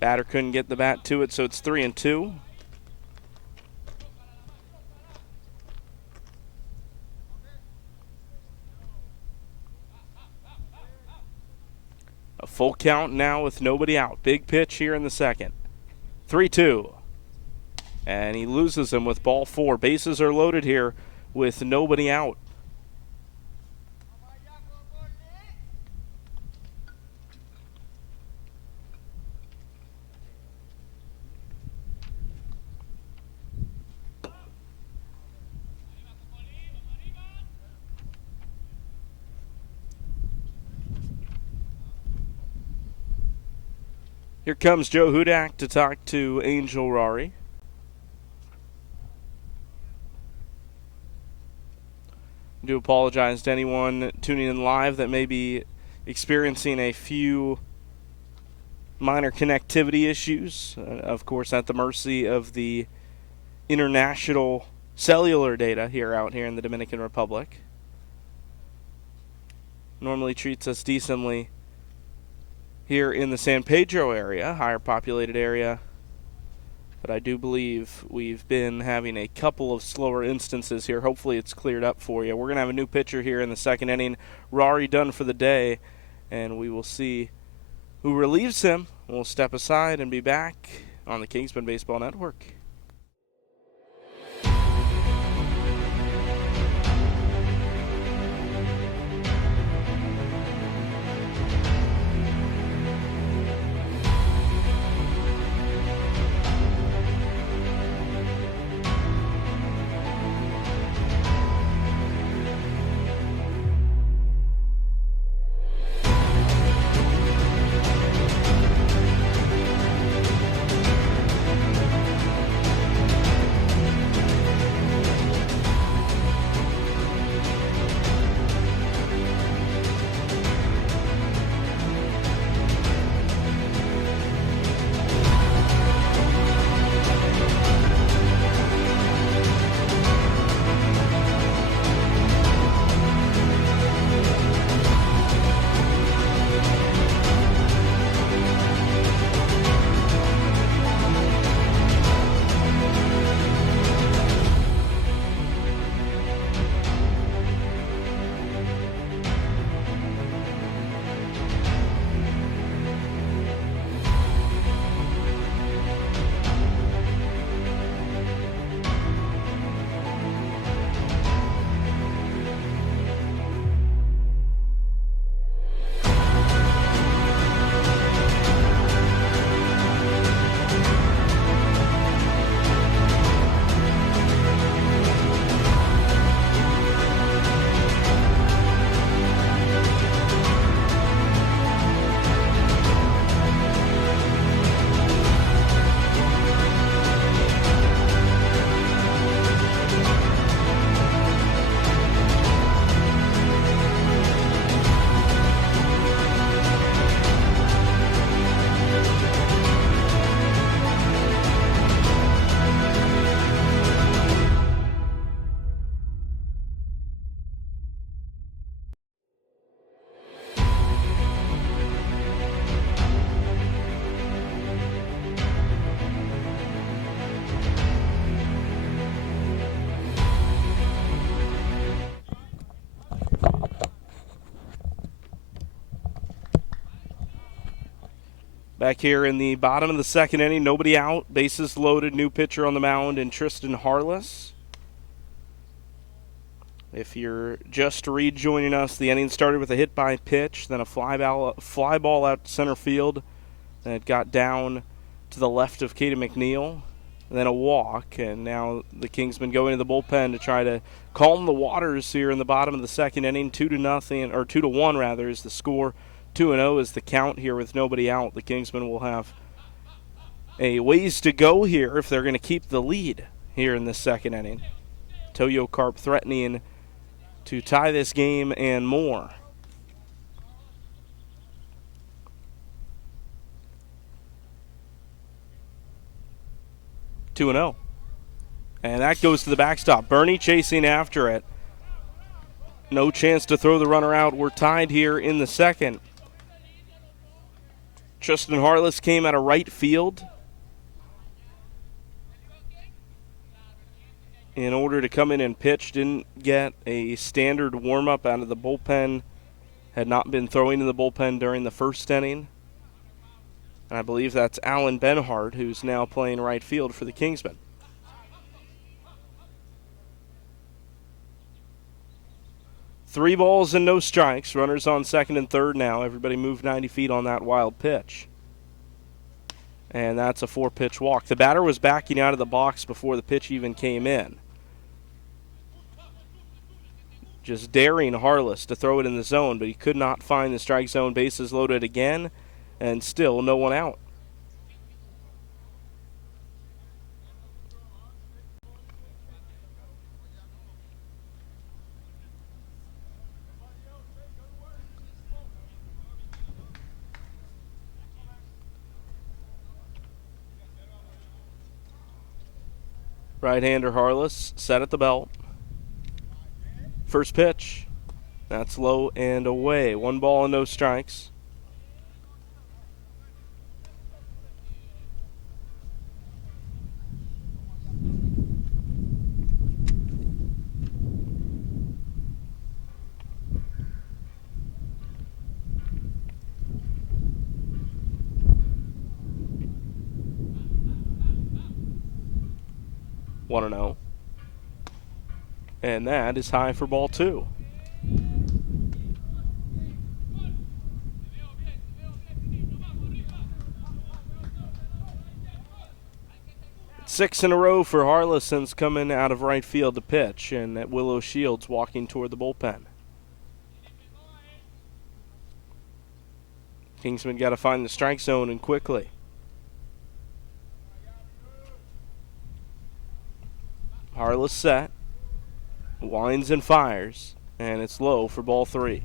Batter couldn't get the bat to it, so it's 3-2. Full count now with nobody out. Big pitch here in the second. 3-2. And he loses him with ball 4. Bases are loaded here with nobody out. Here comes Joe Hudak to talk to Angel Rari. I do apologize to anyone tuning in live that may be experiencing a few minor connectivity issues. Of course, at the mercy of the international cellular data out here in the Dominican Republic. Normally treats us decently here in the San Pedro area, higher populated area. But I do believe we've been having a couple of slower instances here. Hopefully it's cleared up for you. We're going to have a new pitcher here in the second inning. Rari done for the day, and we will see who relieves him. We'll step aside and be back on the Kingsmen Baseball Network. Back here in the bottom of the second inning, nobody out, bases loaded, new pitcher on the mound, and Tristan Harless. If you're just rejoining us, the inning started with a hit by pitch, then a fly ball out to center field, then it got down to the left of Katie McNeil, then a walk, and now the Kingsmen go into the bullpen to try to calm the waters here in the bottom of the second inning. 2-1 rather is the score. 2-0 is the count here with nobody out. The Kingsmen will have a ways to go here if they're going to keep the lead here in the second inning. Toyo Carp threatening to tie this game and more. Two and 0. And that goes to the backstop. Bernie chasing after it. No chance to throw the runner out. We're tied here in the second. Tristan Harless came out of right field in order to come in and pitch. Didn't get a standard warm-up out of the bullpen had not been throwing in the bullpen during the first inning. And I believe that's Alan Benhart, who's now playing right field for the Kingsmen. Three balls and no strikes. Runners on second and third now. Everybody moved 90 feet on that wild pitch. And that's a 4-pitch walk. The batter was backing out of the box before the pitch even came in. Just daring Harless to throw it in the zone, but he could not find the strike zone. Bases loaded again, and still no one out. Right-hander Harless set at the belt. First pitch. That's low and away. 1 ball and no strikes. One and 0. And that is high for ball 2. Six in a row for Harless since coming out of right field to pitch, and that Willow Shields walking toward the bullpen. Kingsman got to find the strike zone and quickly. Harless set, winds and fires, and it's low for ball 3.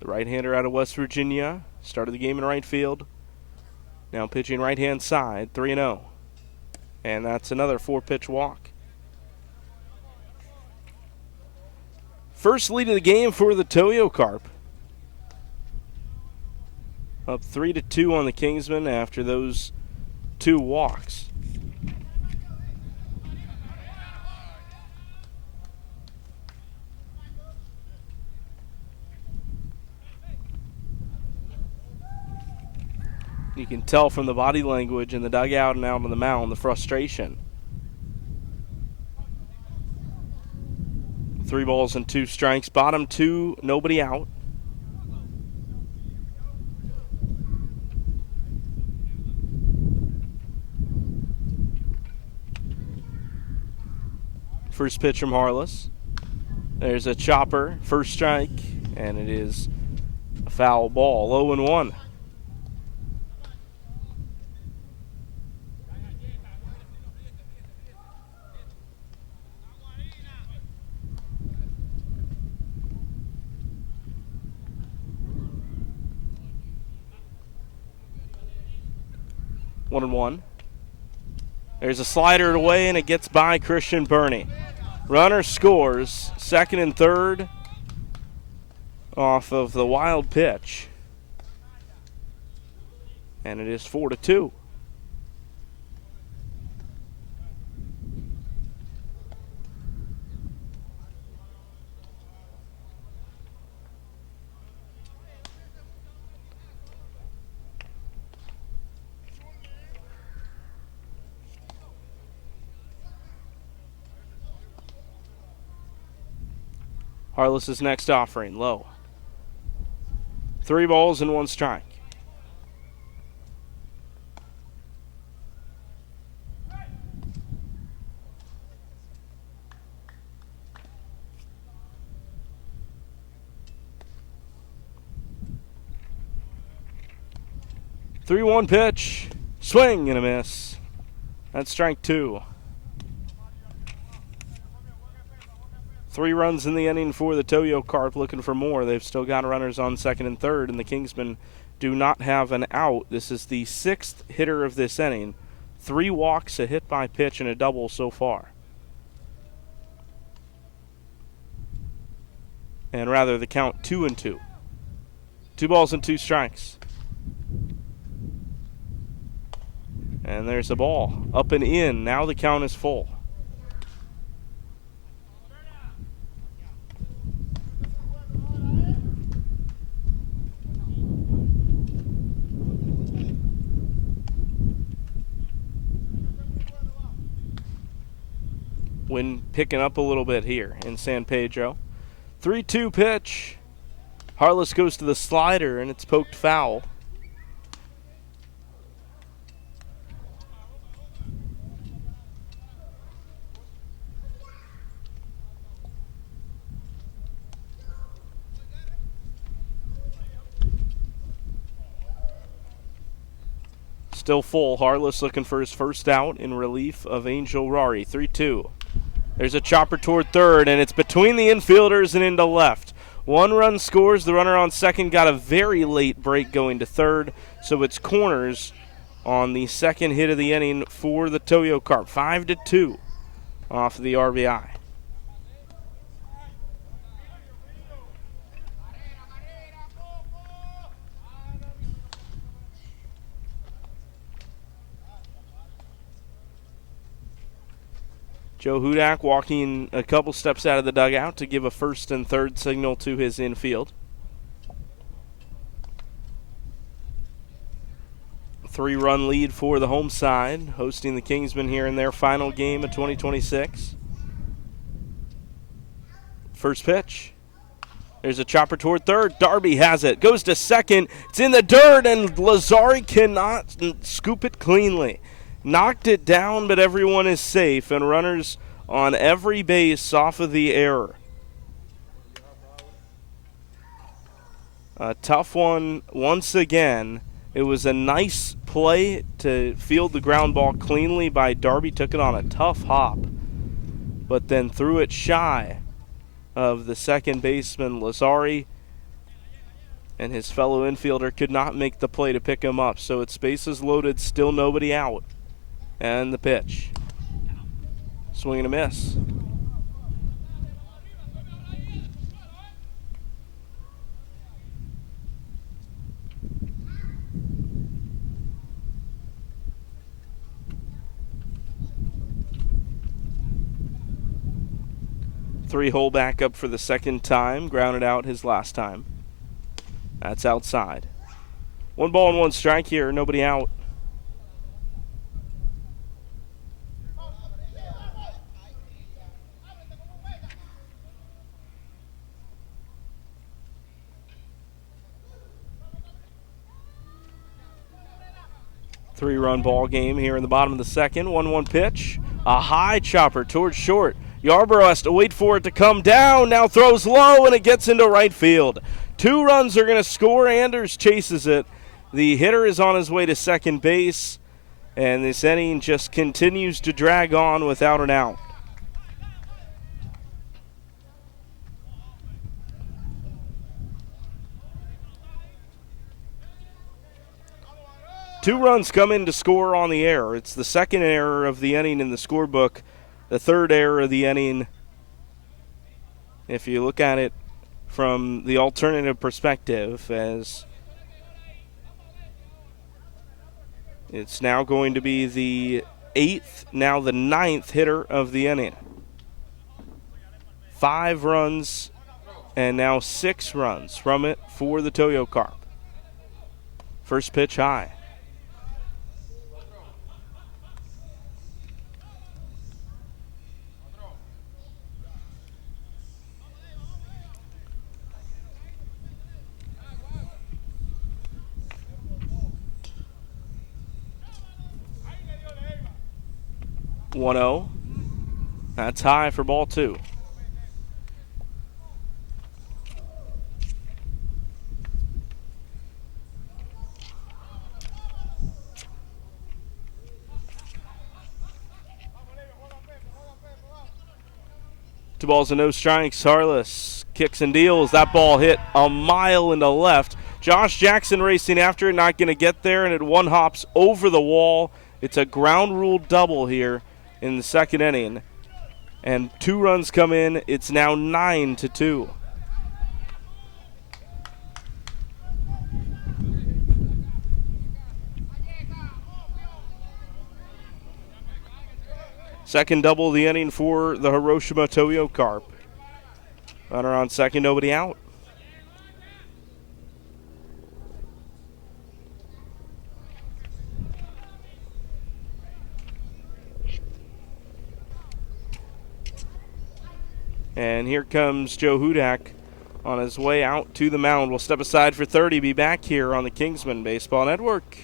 The right-hander out of West Virginia started the game in right field. Now pitching right-hand side, 3-0. And that's another 4-pitch walk. First lead of the game for the Toyo Carp. Up 3-2 on the Kingsmen after those 2 walks. You can tell from the body language in the dugout and out on the mound the frustration. 3 balls and 2 strikes. Bottom 2, nobody out. First pitch from Harless. There's a chopper, first strike, and it is a foul ball. 0-1. One and one. There's a slider away, and it gets by Christian Burney. Runner scores, second and third off of the wild pitch. And it is 4-2. Harless' next offering, low. 3 balls and 1 strike. Three 1 pitch, swing and a miss. That's strike 2. 3 runs in the inning for the Toyo Carp, looking for more. They've still got runners on second and third, and the Kingsmen do not have an out. This is the 6th hitter of this inning. 3 walks, a hit by pitch, and a double so far. And rather, the count 2-2. 2 balls and 2 strikes. And there's the ball. Up and in. Now the count is full. Wind picking up a little bit here in San Pedro. 3-2 pitch. Harless goes to the slider, and it's poked foul. Still full. Harless looking for his first out in relief of Angel Rari. 3-2. There's a chopper toward third, and it's between the infielders and into left. 1 run scores. The runner on second got a very late break going to third, so it's corners on the second hit of the inning for the Toyo Carp. 5-2 off of the RBI. Joe Hudak walking a couple steps out of the dugout to give a first and third signal to his infield. 3-run lead for the home side, hosting the Kingsmen here in their final game of 2026. First pitch. There's a chopper toward third. Darby has it. Goes to second. It's in the dirt, and Lazari cannot scoop it cleanly. Knocked it down, but everyone is safe, and runners on every base off of the error. A tough one once again. It was a nice play to field the ground ball cleanly by Darby. Took it on a tough hop, but then threw it shy of the second baseman, Lazari, and his fellow infielder could not make the play to pick him up. So it's bases loaded, still nobody out. And the pitch. Swing and a miss. Three-hole backup for the second time. Grounded out his last time. That's outside. 1 ball and 1 strike here. Nobody out. Three-run ball game here in the bottom of the second. 1-1 pitch. A high chopper towards short. Yarborough has to wait for it to come down. Now throws low, and it gets into right field. 2 runs are going to score. Anders chases it. The hitter is on his way to second base, and this inning just continues to drag on without an out. Two runs come in to score on the error. It's the second error of the inning in the scorebook, the third error of the inning. If you look at it from the alternative perspective, as it's now going to be the 8th, now the 9th hitter of the inning. 5 runs and now 6 runs from it for the Toyo Carp. First pitch high. One-0. That's high for ball 2. Two balls and no strikes. Harless kicks and deals. That ball hit a mile into left. Josh Jackson racing after it, not going to get there, and it one hops over the wall. It's a ground rule double here in the second inning, and 2 runs come in. It's now 9-2. Second double of the inning for the Hiroshima Toyo Carp. Runner on second, nobody out. And here comes Joe Hudak on his way out to the mound. We'll step aside for 30, be back here on the Kingsmen Baseball Network.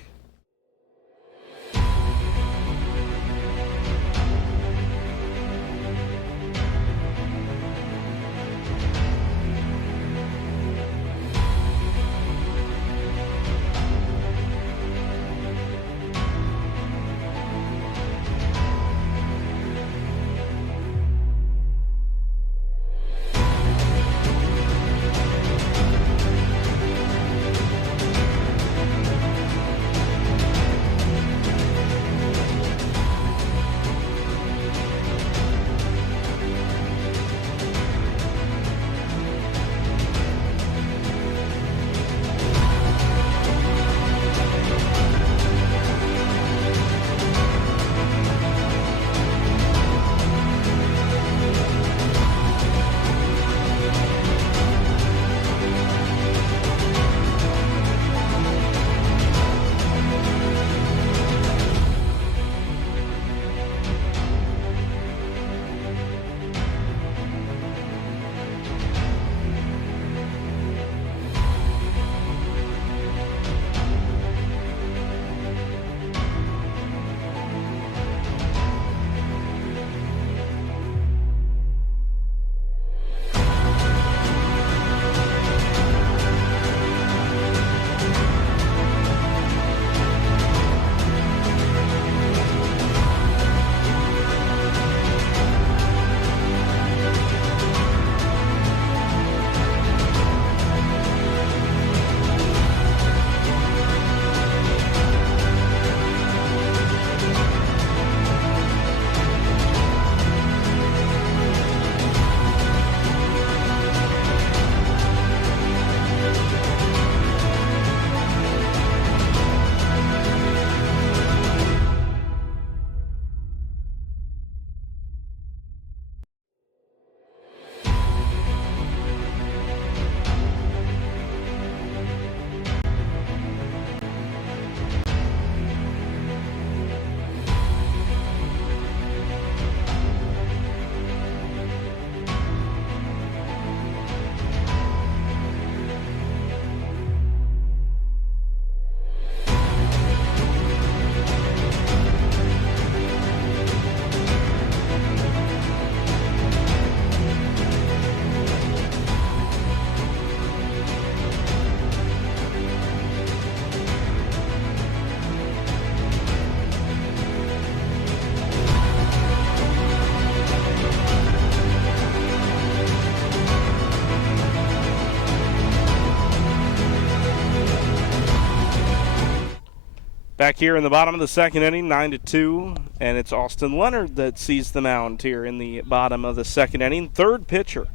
Back here in the bottom of the second inning, 9-2, and it's Austin Leonard that sees the mound here in the bottom of the second inning. Third pitcher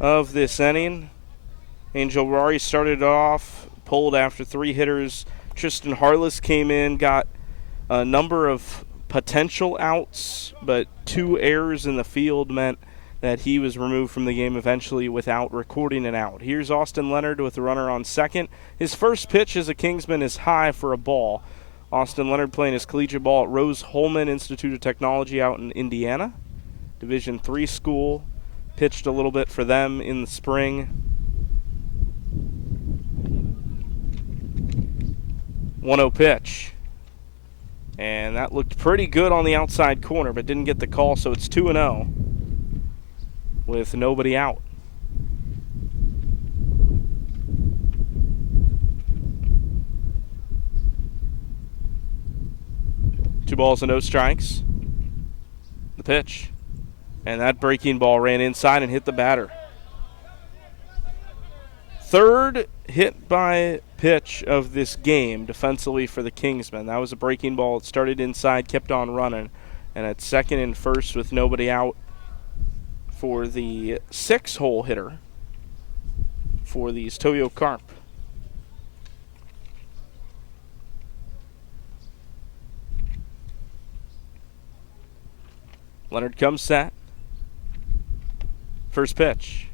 of this inning. Angel Rari started off, pulled after three hitters. Tristan Harless came in, got a number of potential outs, but two errors in the field meant that he was removed from the game eventually without recording an out. Here's Austin Leonard with the runner on second. His first pitch as a Kingsman is high for a ball. Austin Leonard playing his collegiate ball at Rose-Hulman Institute of Technology out in Indiana. Division III school. Pitched a little bit for them in the spring. 1-0 pitch. And that looked pretty good on the outside corner, but didn't get the call, so it's 2-0 with nobody out. Two balls and no strikes. The pitch. And that breaking ball ran inside and hit the batter. Third hit by pitch of this game defensively for the Kingsmen. That was a breaking ball. It started inside, kept on running. And at second and first with nobody out for the 6-hole hitter for these Toyo Carp. Leonard comes set. First pitch.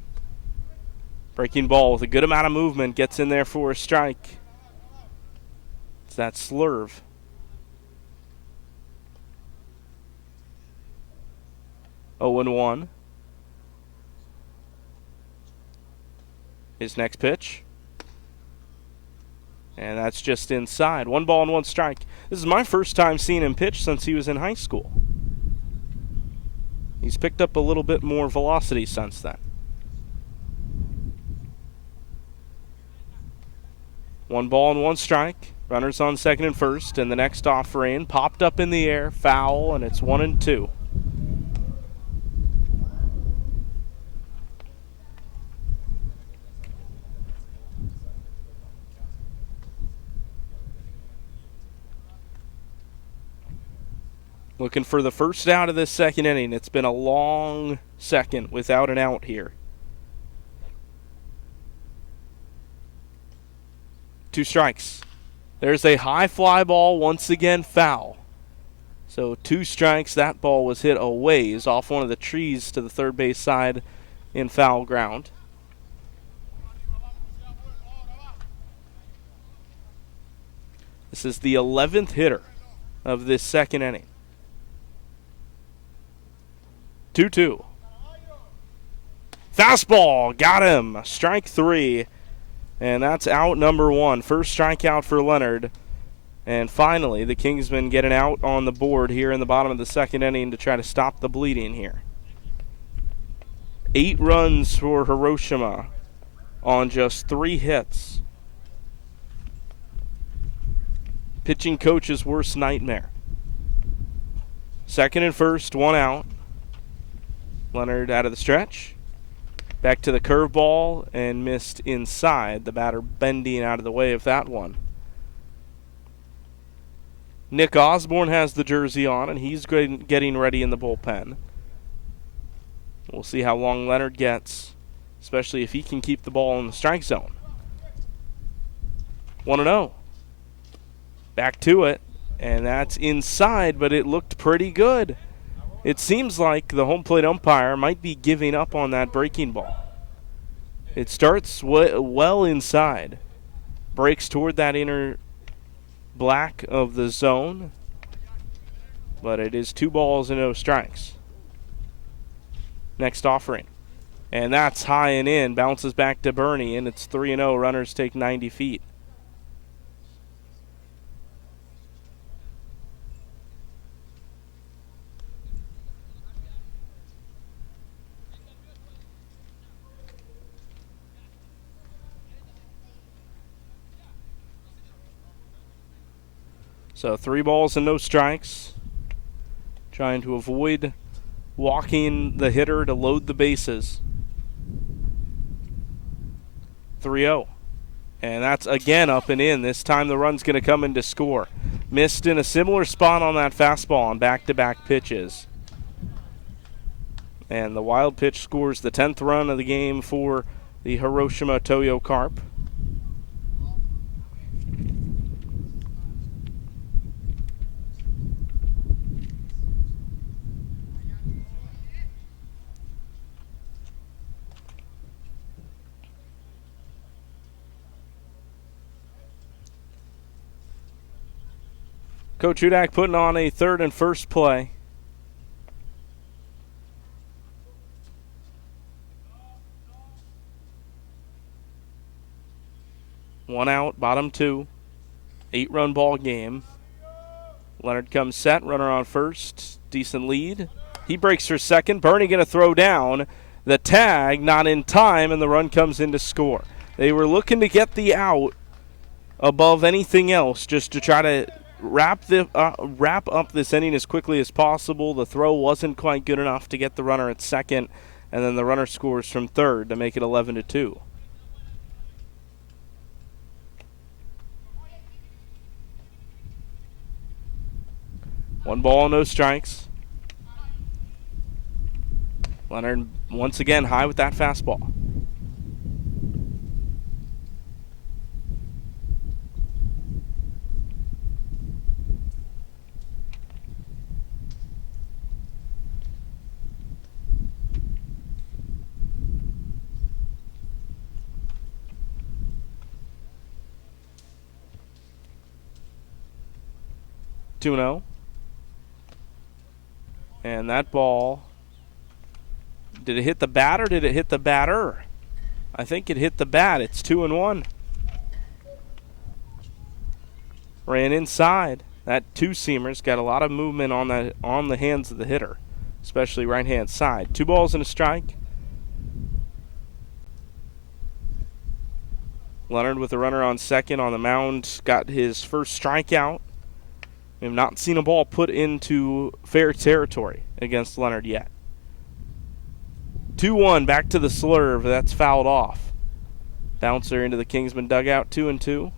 Breaking ball with a good amount of movement. Gets in there for a strike. It's that slurve. Oh and 1. His next pitch. And that's just inside. 1 ball and 1 strike. This is my first time seeing him pitch since he was in high school. He's picked up a little bit more velocity since then. 1 ball and 1 strike. Runners on second and first, and the next offering popped up in the air, foul, and it's 1 and 2. Looking for the first out of this second inning. It's been a long second without an out here. 2 strikes. There's a high fly ball, once again foul. So 2 strikes. That ball was hit a ways off one of the trees to the third base side in foul ground. This is the 11th hitter of this second inning. 2-2. Fastball, got him. Strike 3, and that's out number 1. First strikeout for Leonard. And finally, the Kingsmen get an out on the board here in the bottom of the second inning to try to stop the bleeding here. 8 runs for Hiroshima on just 3 hits. Pitching coach's worst nightmare. Second and first, 1 out. Leonard out of the stretch. Back to the curveball and missed inside. The batter bending out of the way of that one. Nick Osborne has the jersey on, and he's getting ready in the bullpen. We'll see how long Leonard gets, especially if he can keep the ball in the strike zone. 1-0. Back to it, and that's inside, but it looked pretty good. It seems like the home plate umpire might be giving up on that breaking ball. It starts well inside. Breaks toward that inner black of the zone. But it is 2 balls and no strikes. Next offering. And that's high and in. Bounces back to Bernie, and it's 3-0. Runners take 90 feet. So 3 balls and no strikes. Trying to avoid walking the hitter to load the bases. 3-0. And that's again up and in. This time the run's going to come in to score. Missed in a similar spot on that fastball on back-to-back pitches. And the wild pitch scores the 10th run of the game for the Hiroshima Toyo Carp. Coach Hudak putting on a third and first play. One out, bottom 2. 8-run ball game. Leonard comes set, runner on first. Decent lead. He breaks for second. Bernie going to throw down. The tag, not in time, and the run comes in to score. They were looking to get the out above anything else just to try to wrap up this inning as quickly as possible. The throw wasn't quite good enough to get the runner at second, and then the runner scores from third to make it 11-2. One ball, no strikes. Leonard once again high with that fastball. 2-0. And that ball, did it hit the bat or did it hit the batter? I think it hit the bat. It's 2-1. Ran inside. That two-seamer's got a lot of movement on the hands of the hitter, especially right-hand side. 2 balls and a strike. Leonard with a runner on second on the mound got his first strikeout. We have not seen a ball put into fair territory against Leonard yet. 2-1, back to the slurve. That's fouled off. Bouncer into the Kingsman dugout, 2-2.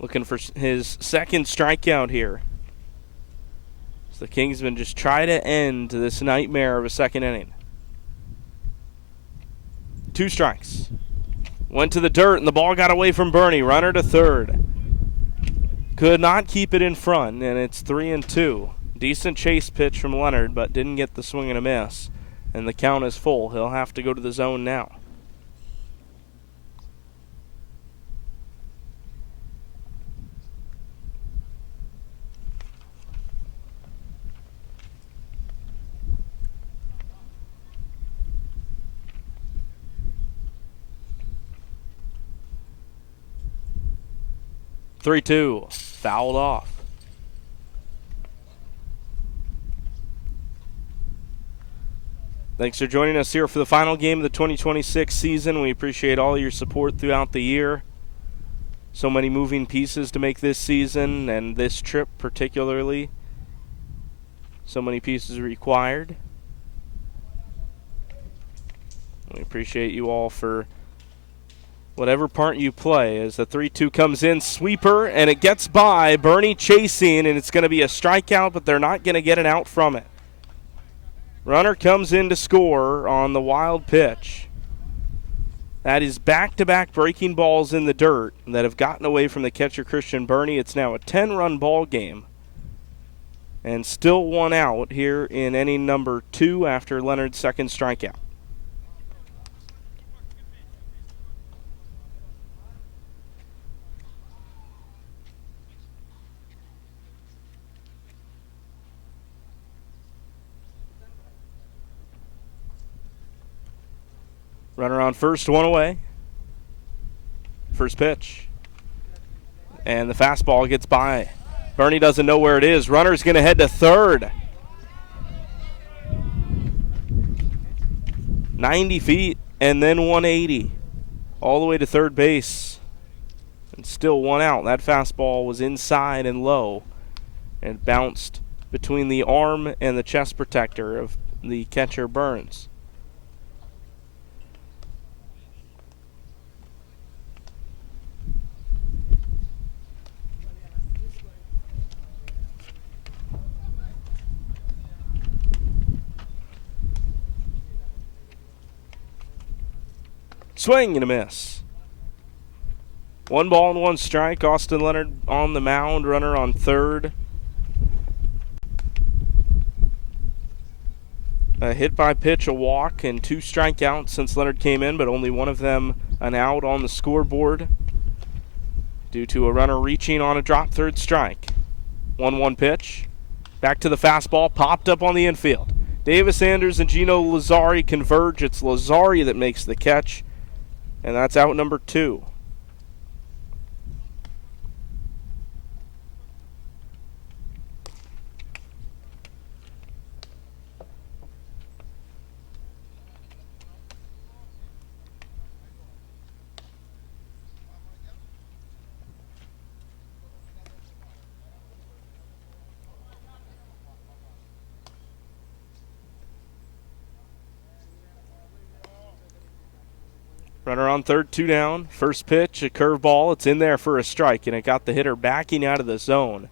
Looking for his second strikeout here. So the Kingsmen just try to end this nightmare of a second inning. 2 strikes. Went to the dirt, and the ball got away from Bernie. Runner to third. Could not keep it in front, and it's 3-2. Decent chase pitch from Leonard, but didn't get the swing and a miss. And the count is full. He'll have to go to the zone now. (3-2), fouled off. Thanks for joining us here for the final game of the 2026 season. We appreciate all your support throughout the year. So many moving pieces to make this season, and this trip particularly. So many pieces required. We appreciate you all for whatever part you play. As the 3-2 comes in, sweeper, and it gets by. Bernie chasing, and it's going to be a strikeout, but they're not going to get an out from it. Runner comes in to score on the wild pitch. That is back-to-back breaking balls in the dirt that have gotten away from the catcher, Christian Bernie. It's now a 10-run ball game. And still 1 out here in inning number 2 after Leonard's second strikeout. Runner on first, 1 away. First pitch. And the fastball gets by. Bernie doesn't know where it is. Runner's going to head to third. 90 feet and then 180. All the way to third base. And still 1 out. That fastball was inside and low. And bounced between the arm and the chest protector of the catcher, Burns. Swing and a miss. 1 ball and 1 strike. Austin Leonard on the mound. Runner on third. A hit by pitch, a walk, and 2 strikeouts since Leonard came in, but only one of them an out on the scoreboard due to a runner reaching on a drop third strike. 1-1 pitch. Back to the fastball. Popped up on the infield. Davis Anders and Gino Lazzari converge. It's Lazzari that makes the catch. And that's out number 2. Runner on third, 2 down. First pitch, a curveball. It's in there for a strike, and it got the hitter backing out of the zone.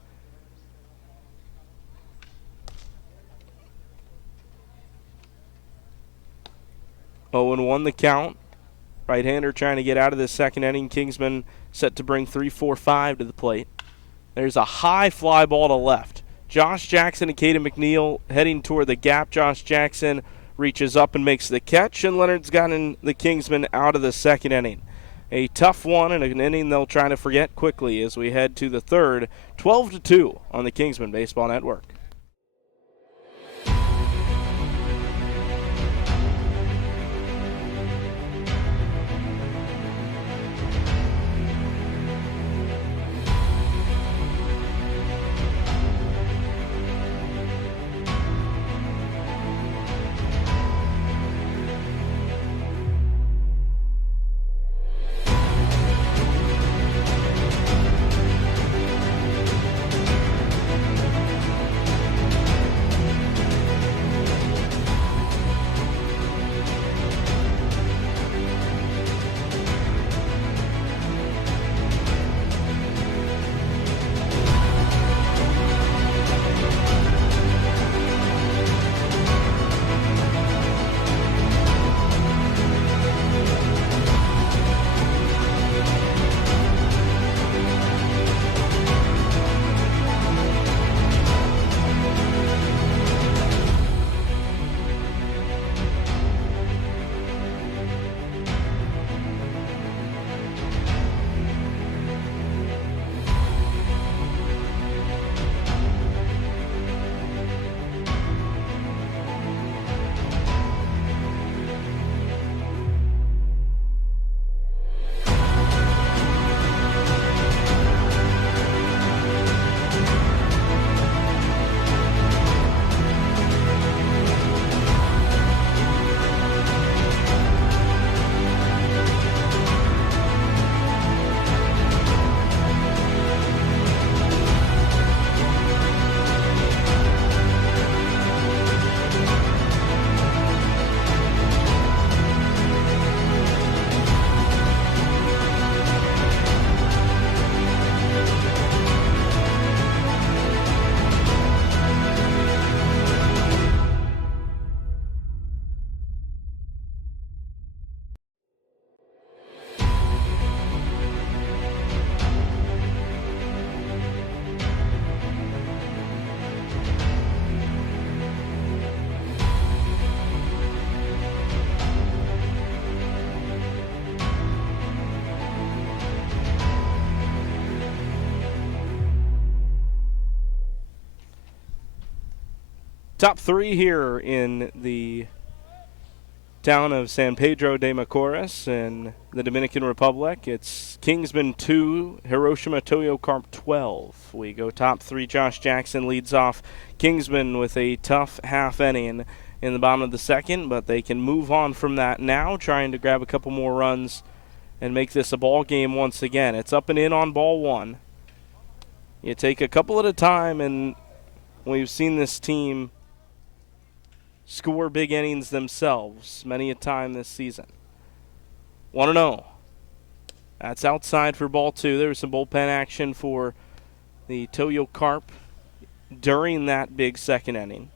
Oh, and 1 the count. Right-hander trying to get out of this second inning. Kingsman set to bring 3-4-5 to the plate. There's a high fly ball to left. Josh Jackson and Caden McNeil heading toward the gap. Josh Jackson reaches up and makes the catch, and Leonard's gotten the Kingsmen out of the second inning. A tough one and an inning they'll try to forget quickly as we head to the third, 12-2 on the Kingsmen Baseball Network. Top three here in the town of San Pedro de Macorís in the Dominican Republic. It's Kingsmen 2, Hiroshima Toyo Carp 12. We go top three. Josh Jackson leads off Kingsmen with a tough half inning in the bottom of the second, but they can move on from that now, trying to grab a couple more runs and make this a ball game once again. It's up and in on ball one. You take a couple at a time, and we've seen this team score big innings themselves many a time this season. 1-0. That's outside for ball two. There was some bullpen action for the Toyo Carp during that big second inning,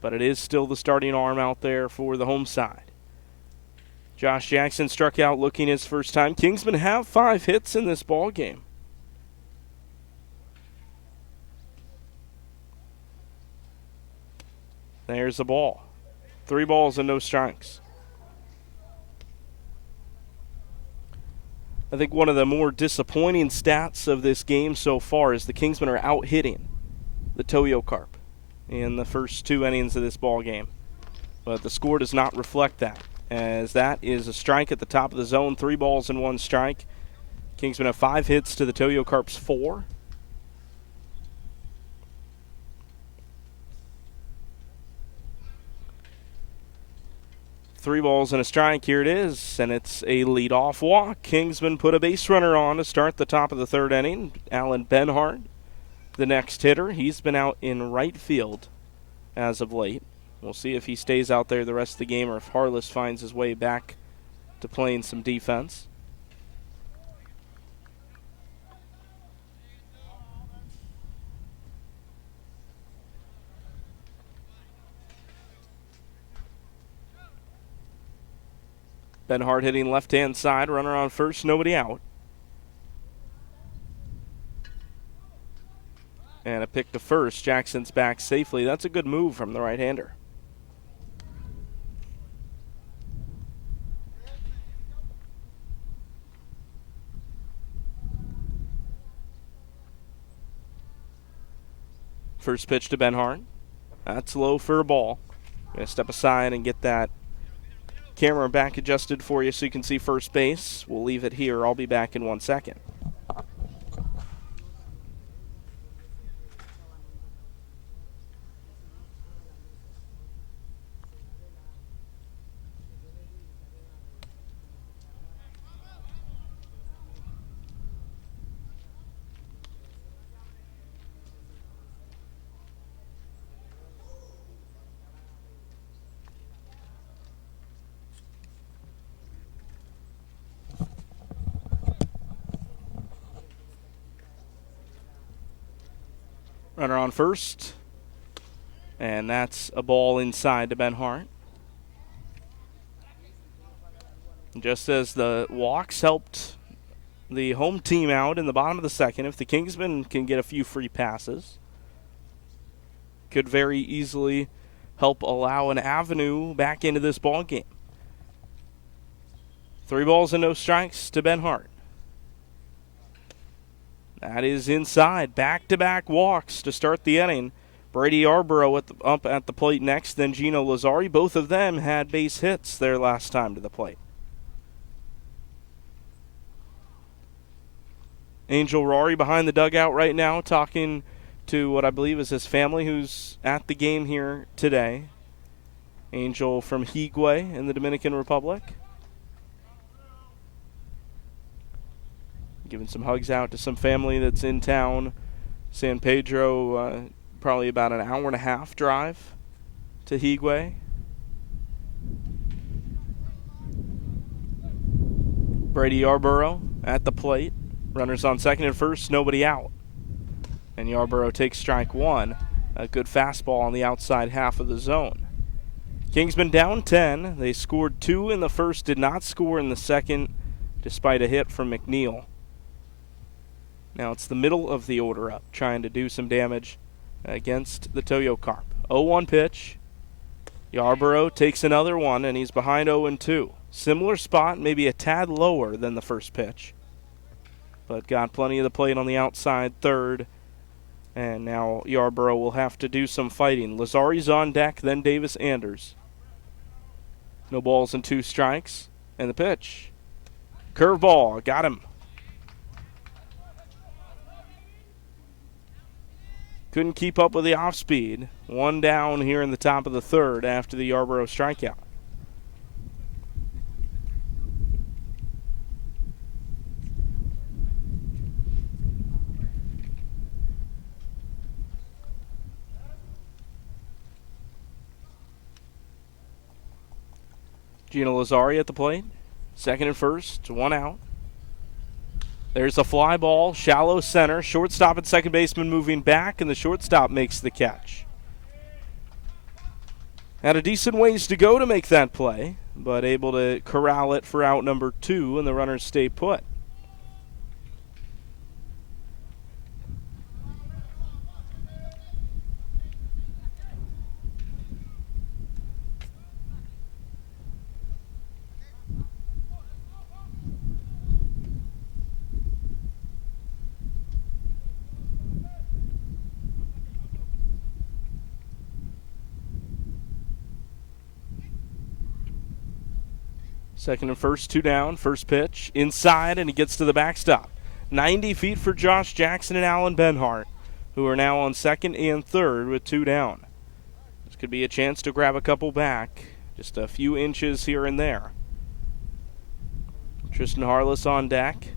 but it is still the starting arm out there for the home side. Josh Jackson struck out looking his first time. Kingsmen have 5 hits in this ball game. There's the ball. 3 balls and no strikes. I think one of the more disappointing stats of this game so far is the Kingsmen are out-hitting the Toyo Carp in the first 2 innings of this ball game. But the score does not reflect that, as that is a strike at the top of the zone, 3 balls and 1 strike. Kingsmen have 5 hits to the Toyo Carp's 4. Three balls and a strike. Here it is, and it's a leadoff walk. Kingsmen put a base runner on to start the top of the third inning. Alan Benhart, the next hitter. He's been out in right field as of late. We'll see if he stays out there the rest of the game or if Harless finds his way back to playing some defense. Benhart hitting left-hand side, runner on first, nobody out. And a pick to first. Jackson's back safely. That's a good move from the right-hander. First pitch to Benhart. That's low for a ball. Gonna step aside and get that camera back adjusted for you so you can see first base. We'll leave it here. I'll be back in 1 second. Runner on first. And that's a ball inside to Benhart. Just as the walks helped the home team out in the bottom of the second, if the Kingsmen can get a few free passes, could very easily help allow an avenue back into this ball game. 3 balls and no strikes to Benhart. That is inside. Back-to-back walks to start the inning. Brady Yarborough up at the plate next, then Gino Lazzari. Both of them had base hits their last time to the plate. Angel Rory behind the dugout right now talking to what I believe is his family who's at the game here today. Angel from Higüey in the Dominican Republic. Giving some hugs out to some family that's in town. San Pedro, probably about an hour and a half drive to Higüey. Brady Yarborough at the plate. Runners on second and first, nobody out. And Yarborough takes strike 1. A good fastball on the outside half of the zone. Kingsmen down 10. They scored 2 in the first, did not score in the second, despite a hit from McNeil. Now it's the middle of the order up, trying to do some damage against the Toyo Carp. 0-1 pitch. Yarborough takes another one, and he's behind 0-2. Similar spot, maybe a tad lower than the first pitch. But got plenty of the plate on the outside third. And now Yarborough will have to do some fighting. Lazzari's on deck, then Davis Anders. No balls and 2 strikes. And the pitch. Curveball, got him. Couldn't keep up with the off speed. 1 down here in the top of the third after the Yarborough strikeout. Gino Lazzari at the plate. Second and first, 1 out. There's a fly ball, shallow center. Shortstop and second baseman moving back, and the shortstop makes the catch. Had a decent ways to go to make that play, but able to corral it for out number 2, and the runners stay put. Second and first, 2 down. First pitch inside, and he gets to the backstop. 90 feet for Josh Jackson and Alan Benhart, who are now on second and third with 2 down. This could be a chance to grab a couple back. Just a few inches here and there. Tristan Harless on deck.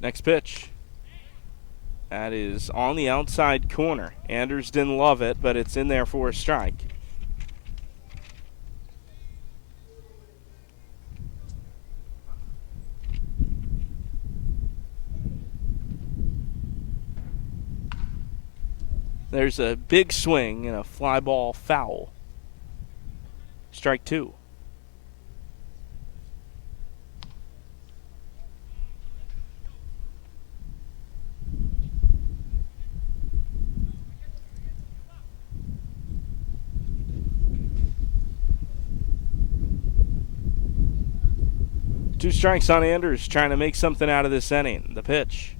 Next pitch. That is on the outside corner. Anders didn't love it, but it's in there for a strike. There's a big swing and a fly ball foul. Strike two. Two strikes on Anders, trying to make something out of this inning. The pitch.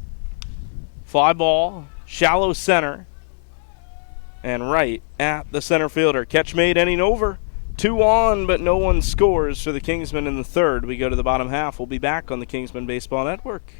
Fly ball, shallow center, and right at the center fielder. Catch made, inning over. 2 on, but no one scores for the Kingsmen in the third. We go to the bottom half. We'll be back on the Kingsmen Baseball Network.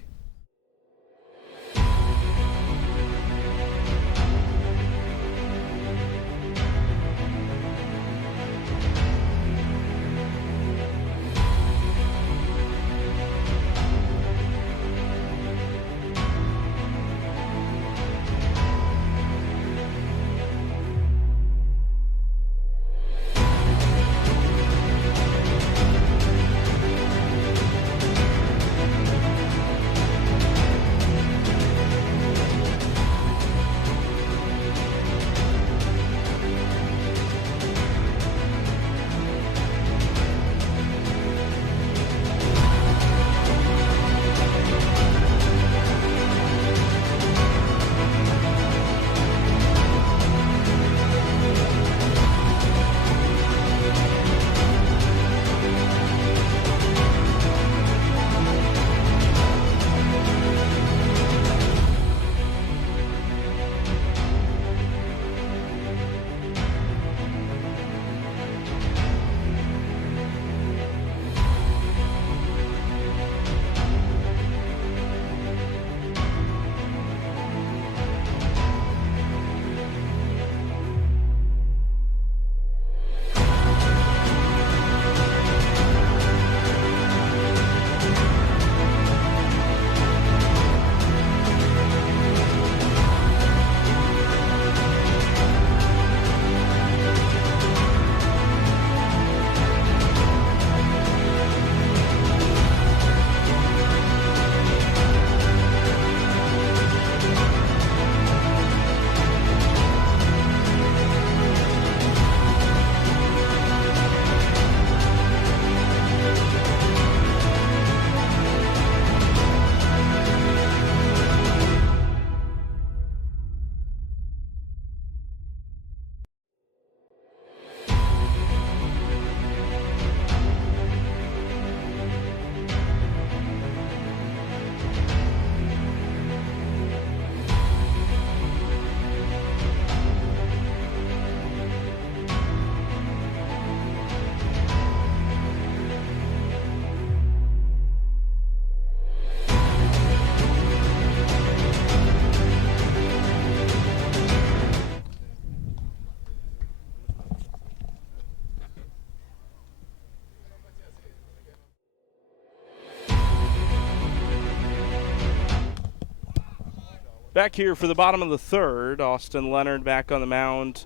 Back here for the bottom of the third, Austin Leonard back on the mound.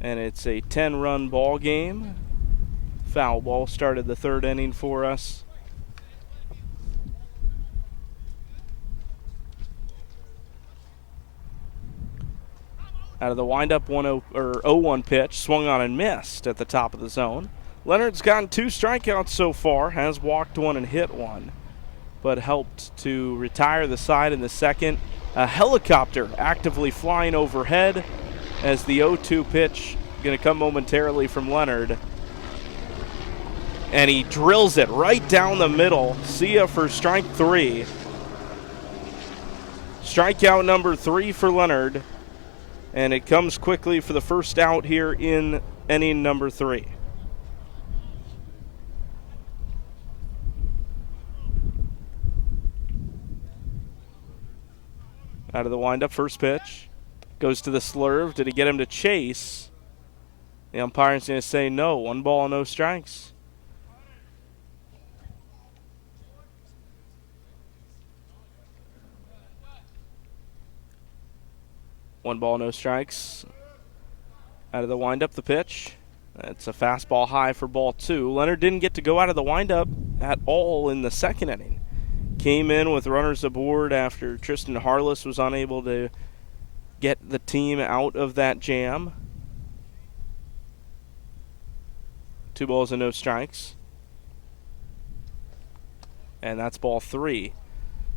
And it's a 10-run ball game. Foul ball started the third inning for us. Out of the windup, 0-1 pitch, swung on and missed at the top of the zone. Leonard's gotten 2 strikeouts so far, has walked 1 and hit 1, but helped to retire the side in the second. A helicopter actively flying overhead as the 0-2 pitch going to come momentarily from Leonard. And he drills it right down the middle. See ya for strike 3. Strikeout number 3 for Leonard. And it comes quickly for the first out here in inning number 3. Out of the windup, first pitch. Goes to the slurve. Did he get him to chase? The umpire's going to say no. 1 ball, no strikes. One ball, no strikes. Out of the windup, the pitch. It's a fastball high for ball 2. Leonard didn't get to go out of the windup at all in the second inning. Came in with runners aboard after Tristan Harless was unable to get the team out of that jam. 2 balls and no strikes. And that's ball 3.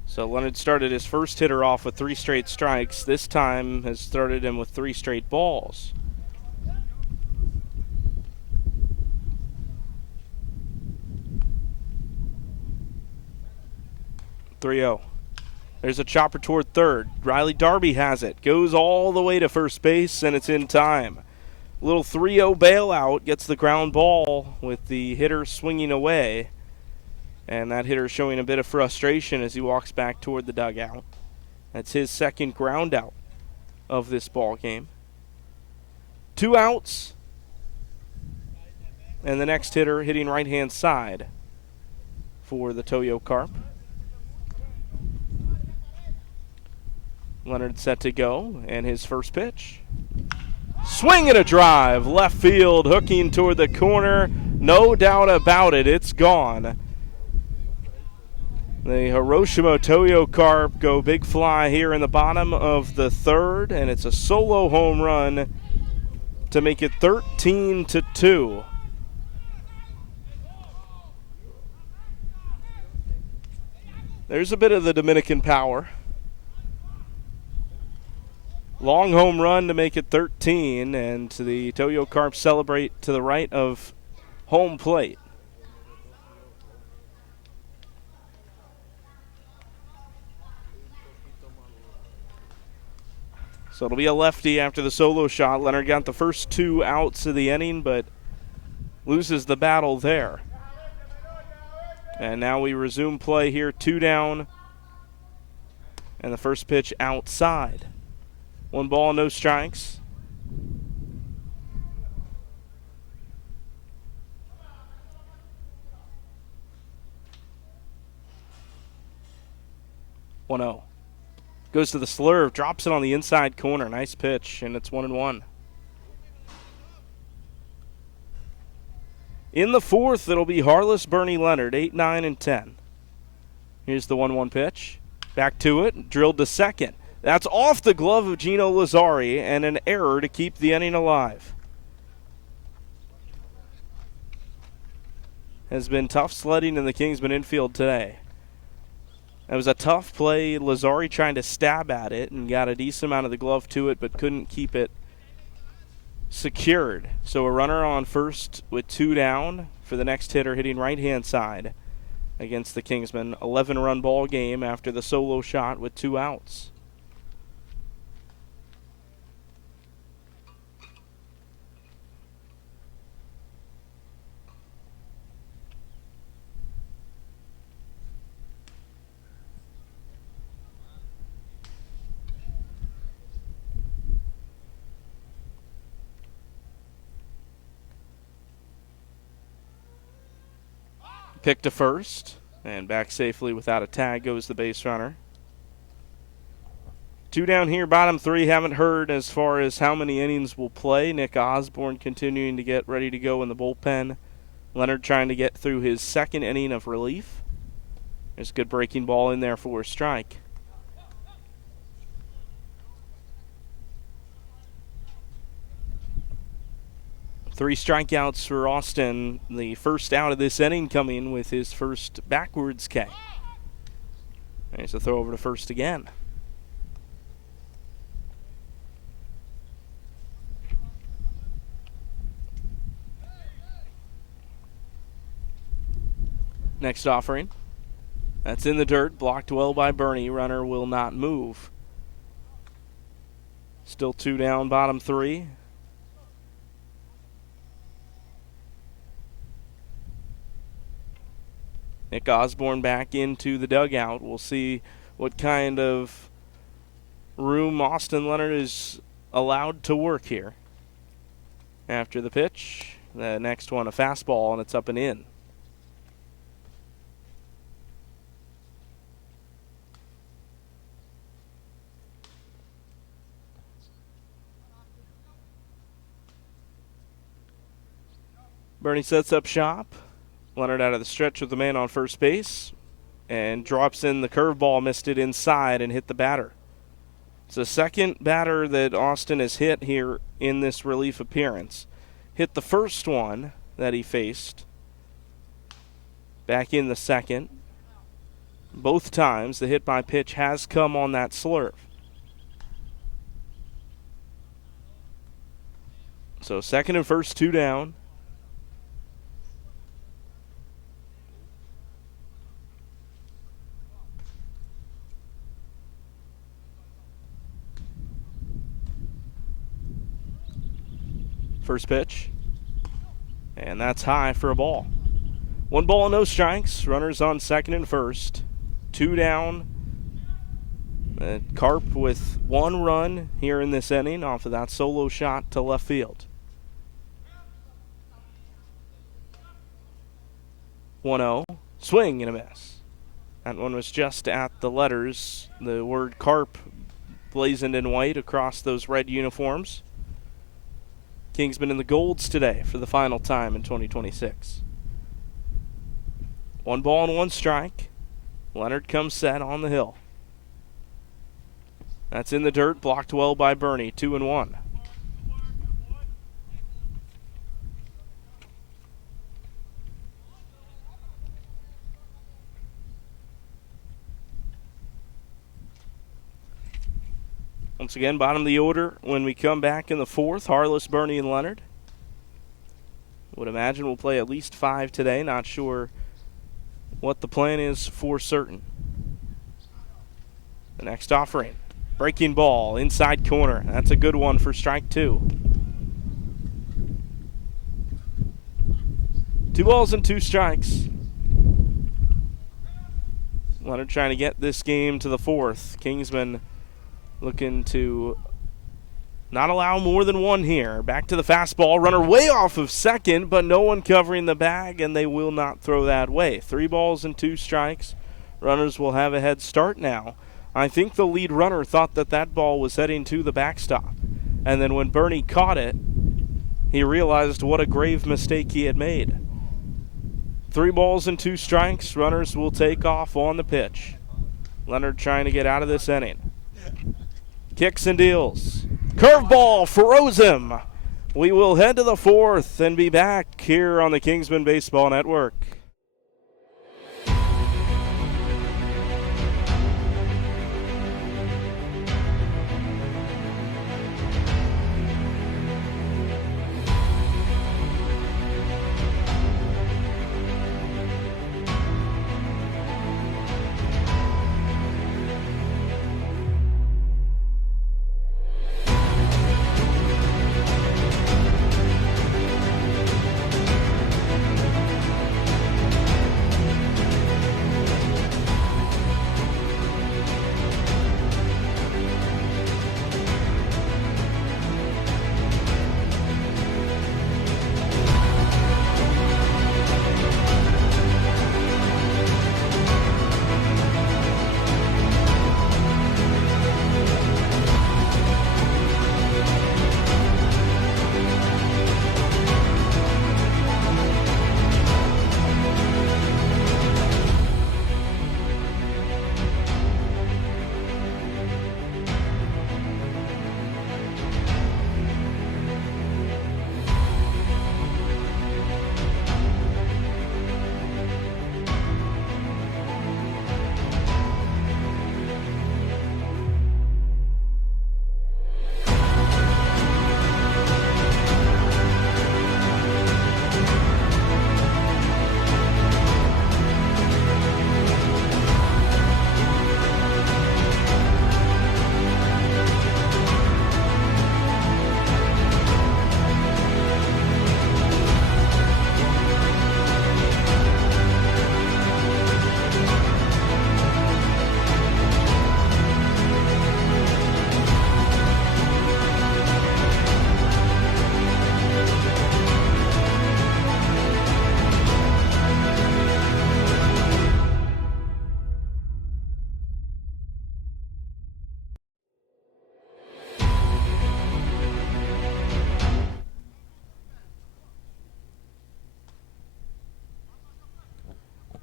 So Leonard started his first hitter off with 3 straight strikes. This time has started him with 3 straight balls. (3-0). There's a chopper toward third. Riley Darby has it. Goes all the way to first base, and it's in time. Little 3-0 bailout, gets the ground ball with the hitter swinging away. And that hitter showing a bit of frustration as he walks back toward the dugout. That's his second ground out of this ball game. 2 outs. And the next hitter hitting right-hand side for the Toyo Carp. Leonard set to go, and his first pitch. Swing and a drive, left field, hooking toward the corner. No doubt about it, it's gone. The Hiroshima Toyo Carp go big fly here in the bottom of the third, and it's a solo home run to make it 13-2. There's a bit of the Dominican power. Long home run to make it 13, and the Toyo Carp celebrate to the right of home plate. So it'll be a lefty after the solo shot. Leonard got the first 2 outs of the inning, but loses the battle there. And now we resume play here, 2 down, and the first pitch outside. 1 ball, no strikes. (1-0). Goes to the slurve, drops it on the inside corner. Nice pitch, and it's 1-1. In the fourth, it'll be Harless, Bernie, Leonard, 8, 9, and 10. Here's the 1-1 pitch. Back to it, drilled to second. That's off the glove of Gino Lazzari, and an error to keep the inning alive. Has been tough sledding in the Kingsmen infield today. It was a tough play. Lazzari trying to stab at it and got a decent amount of the glove to it, but couldn't keep it secured. So a runner on first with 2 down for the next hitter hitting right-hand side against the Kingsmen. 11-run ball game after the solo shot with 2 outs. Pick to first, and back safely without a tag goes the base runner. 2 down here, bottom 3. Haven't heard as far as how many innings will play. Nick Osborne continuing to get ready to go in the bullpen. Leonard trying to get through his second inning of relief. There's a good breaking ball in there for a strike. Three strikeouts for Austin. The first out of this inning coming with his first backwards K. There's a throw over to first again. Next offering. That's in the dirt, blocked well by Bernie. Runner will not move. Still 2 down, bottom 3. Nick Osborne back into the dugout. We'll see what kind of room Austin Leonard is allowed to work here. After the pitch, the next one a fastball, and it's up and in. Bernie sets up shop. Leonard out of the stretch with the man on first base and drops in the curveball, missed it inside and hit the batter. It's the second batter that Austin has hit here in this relief appearance. Hit the first one that he faced back in the second. Both times the hit by pitch has come on that slurve. So second and first, 2 down. First pitch. And that's high for a ball. 1 ball, no strikes. Runners on second and first. 2 down. Carp with 1 run here in this inning off of that solo shot to left field. 1-0. Swing and a miss. That one was just at the letters. The word Carp blazoned in white across those red uniforms. Kingsmen in the golds today for the final time in 2026. 1 ball and 1 strike. Leonard comes set on the hill. That's in the dirt, blocked well by Bernie. 2-1. Once again, bottom of the order when we come back in the fourth. Harless, Bernie, and Leonard. Would imagine we'll play at least 5 today. Not sure what the plan is for certain. The next offering. Breaking ball, inside corner. That's a good one for strike 2. 2 balls and 2 strikes. Leonard trying to get this game to the fourth. Kingsman looking to not allow more than 1 here. Back to the fastball. Runner way off of second, but no one covering the bag, and they will not throw that way. 3 balls and 2 strikes. Runners will have a head start now. I think the lead runner thought that ball was heading to the backstop. And then when Bernie caught it, he realized what a grave mistake he had made. 3 balls and 2 strikes. Runners will take off on the pitch. Leonard trying to get out of this inning. Kicks and deals. Curveball froze him. We will head to the fourth and be back here on the Kingsmen Baseball Network.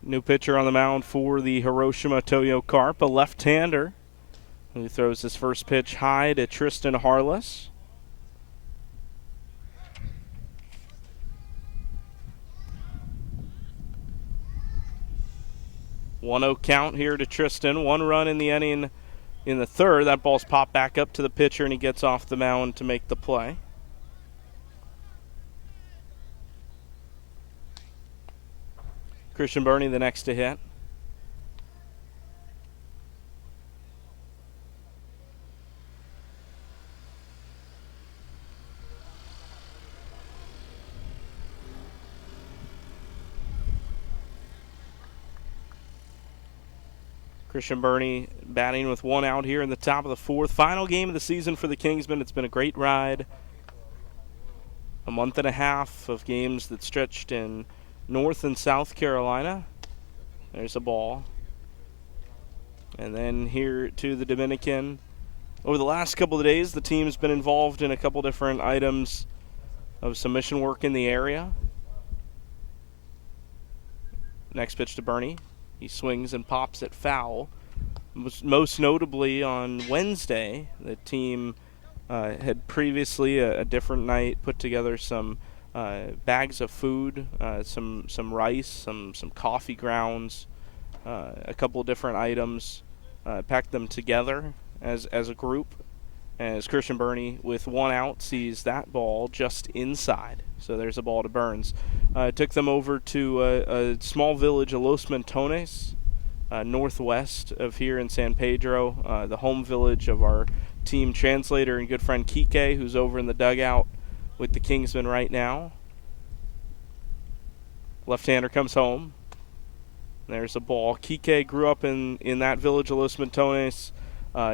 New pitcher on the mound for the Hiroshima Toyo Carp, a left-hander who throws his first pitch high to Tristan Harless. 1-0 count here to Tristan. 1 run in the inning in the third. That ball's popped back up to the pitcher, and he gets off the mound to make the play. Christian Burney the next to hit. Christian Burney batting with 1 out here in the top of the fourth. Final game of the season for the Kingsmen. It's been a great ride. A month and a half of games that stretched in North and South Carolina. There's a ball. And then here to the Dominican. Over the last couple of days, the team's been involved in a couple different items of some mission work in the area. Next pitch to Burney. He swings and pops it foul. Most notably on Wednesday, the team had previously, a different night, put together some bags of food, some rice, some coffee grounds, a couple of different items, packed them together as a group. As Christian Burney, with 1 out, sees that ball just inside. So there's a ball to Burns. Took them over to a small village of Los Montones, northwest of here in San Pedro, the home village of our team translator and good friend Kike, who's over in the dugout with the Kingsmen right now. Left-hander comes home. There's a ball. Kike grew up in that village of Los Montones.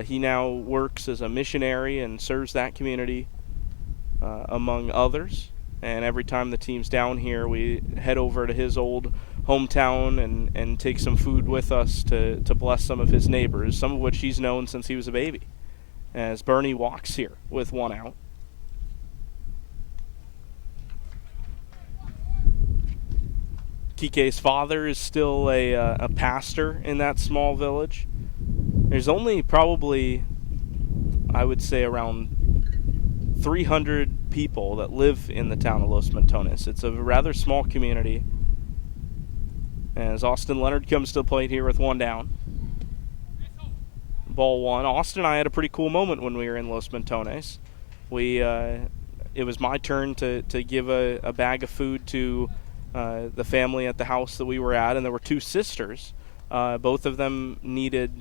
He now works as a missionary and serves that community, among others. And every time the team's down here, we head over to his old hometown and take some food with us to bless some of his neighbors, some of which he's known since he was a baby. As Burney walks here with 1 out. Kike's father is still a pastor in that small village. There's only probably, I would say, around 300 people that live in the town of Los Montones. It's a rather small community. As Austin Leonard comes to the plate here with 1 down. Ball 1. Austin and I had a pretty cool moment when we were in Los Montones. It was my turn to give a bag of food to the family at the house that we were at, and there were 2 sisters. Both of them needed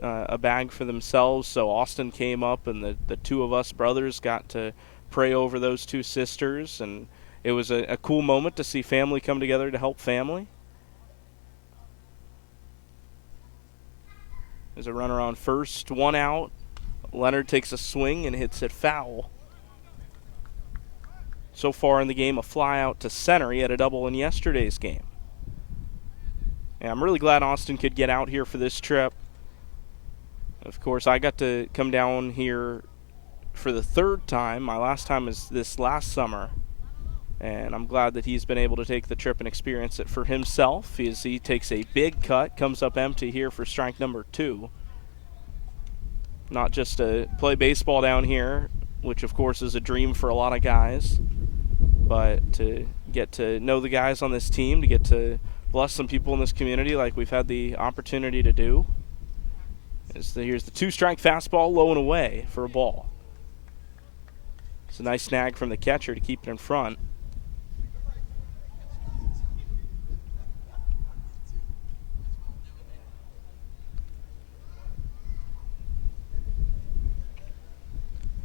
a bag for themselves, so Austin came up, and the 2 of us brothers got to pray over those 2 sisters, and it was a cool moment to see family come together to help family. There's a runner on first, 1 out. Leonard takes a swing and hits it foul. So far in the game, a fly out to center. He had a double in yesterday's game. And I'm really glad Austin could get out here for this trip. Of course, I got to come down here for the 3rd time. My last time was this last summer. And I'm glad that he's been able to take the trip and experience it for himself. As he takes a big cut, comes up empty here for strike number 2. Not just to play baseball down here, which of course is a dream for a lot of guys, but to get to know the guys on this team, to get to bless some people in this community like we've had the opportunity to do. Here's the 2-strike fastball, low and away for a ball. It's a nice snag from the catcher to keep it in front.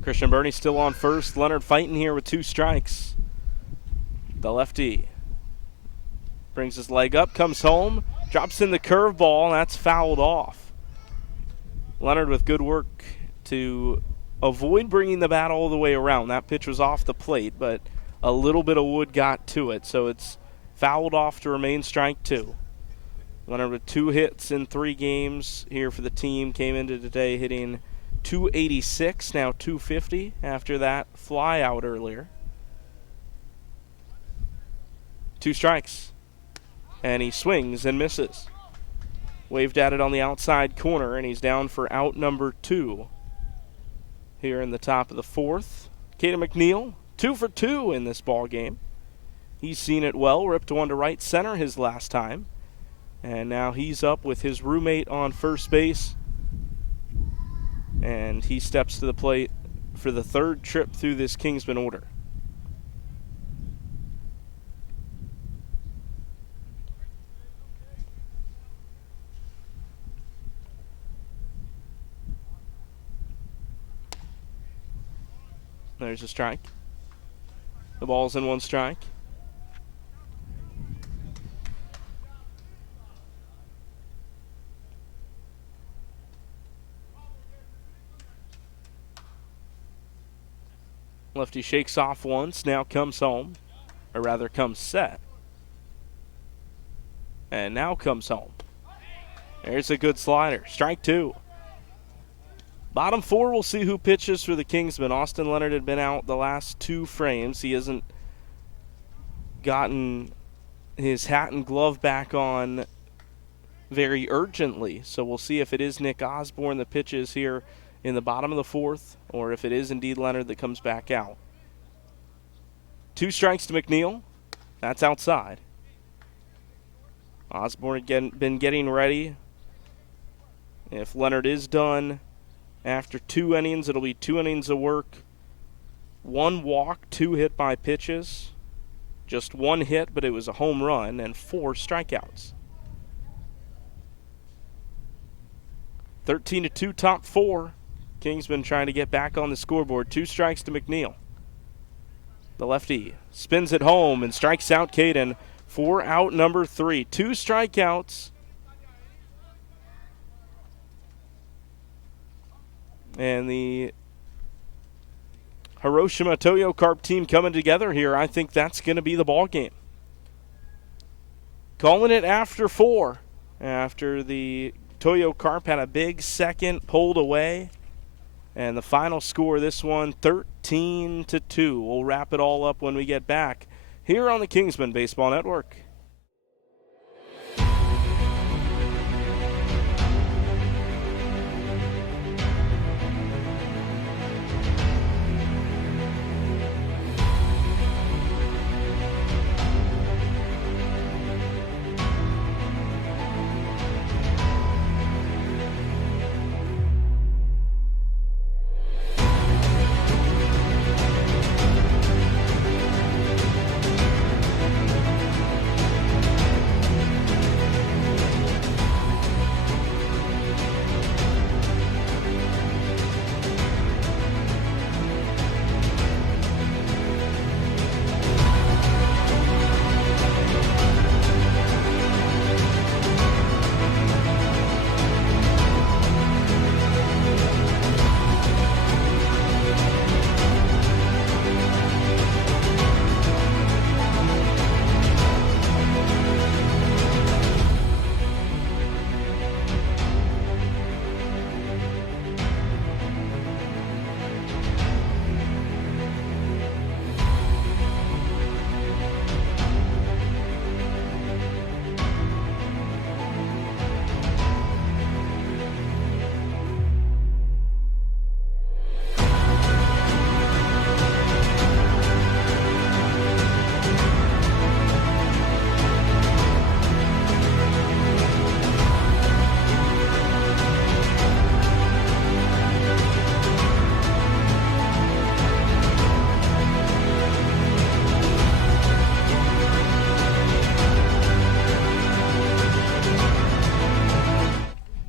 Christian Burney still on first. Leonard fighting here with 2 strikes. The lefty brings his leg up, comes home, drops in the curveball, and that's fouled off. Leonard with good work to avoid bringing the bat all the way around. That pitch was off the plate, but a little bit of wood got to it, so it's fouled off to remain strike 2. Leonard with 2 hits in 3 games here for the team. Came into today hitting .286, now .250 after that fly out earlier. 2 strikes. And he swings and misses. Waved at it on the outside corner, and he's down for out number 2 here in the top of the 4th. Caden McNeil, 2 for 2 in this ball game. He's seen it well, ripped one to right center his last time. And now he's up with his roommate on first base. And he steps to the plate for the third trip through this Kingsman order. There's a strike. The ball's in 1 strike. Lefty shakes off once, now comes home, or rather comes set. And now comes home. There's a good slider. Strike 2. Bottom 4, we'll see who pitches for the Kingsmen. Austin Leonard had been out the last 2 frames. He hasn't gotten his hat and glove back on very urgently. So we'll see if it is Nick Osborne that pitches here in the bottom of the 4th, or if it is indeed Leonard that comes back out. 2 strikes to McNeil. That's outside. Osborne again been getting ready. If Leonard is done after 2 innings, it'll be 2 innings of work. 1 walk, 2 hit by pitches. Just 1 hit, but it was a home run, and 4 strikeouts. 13-2 top 4. Kingsman trying to get back on the scoreboard. 2 strikes to McNeil. The lefty spins it home and strikes out Caden for out number 3. 2 strikeouts. And the Hiroshima Toyo Carp team coming together here. I think that's going to be the ball game. Calling it after 4. After the Toyo Carp had a big second pulled away. And the final score, this one, 13-2. We'll wrap it all up when we get back here on the Kingsman Baseball Network.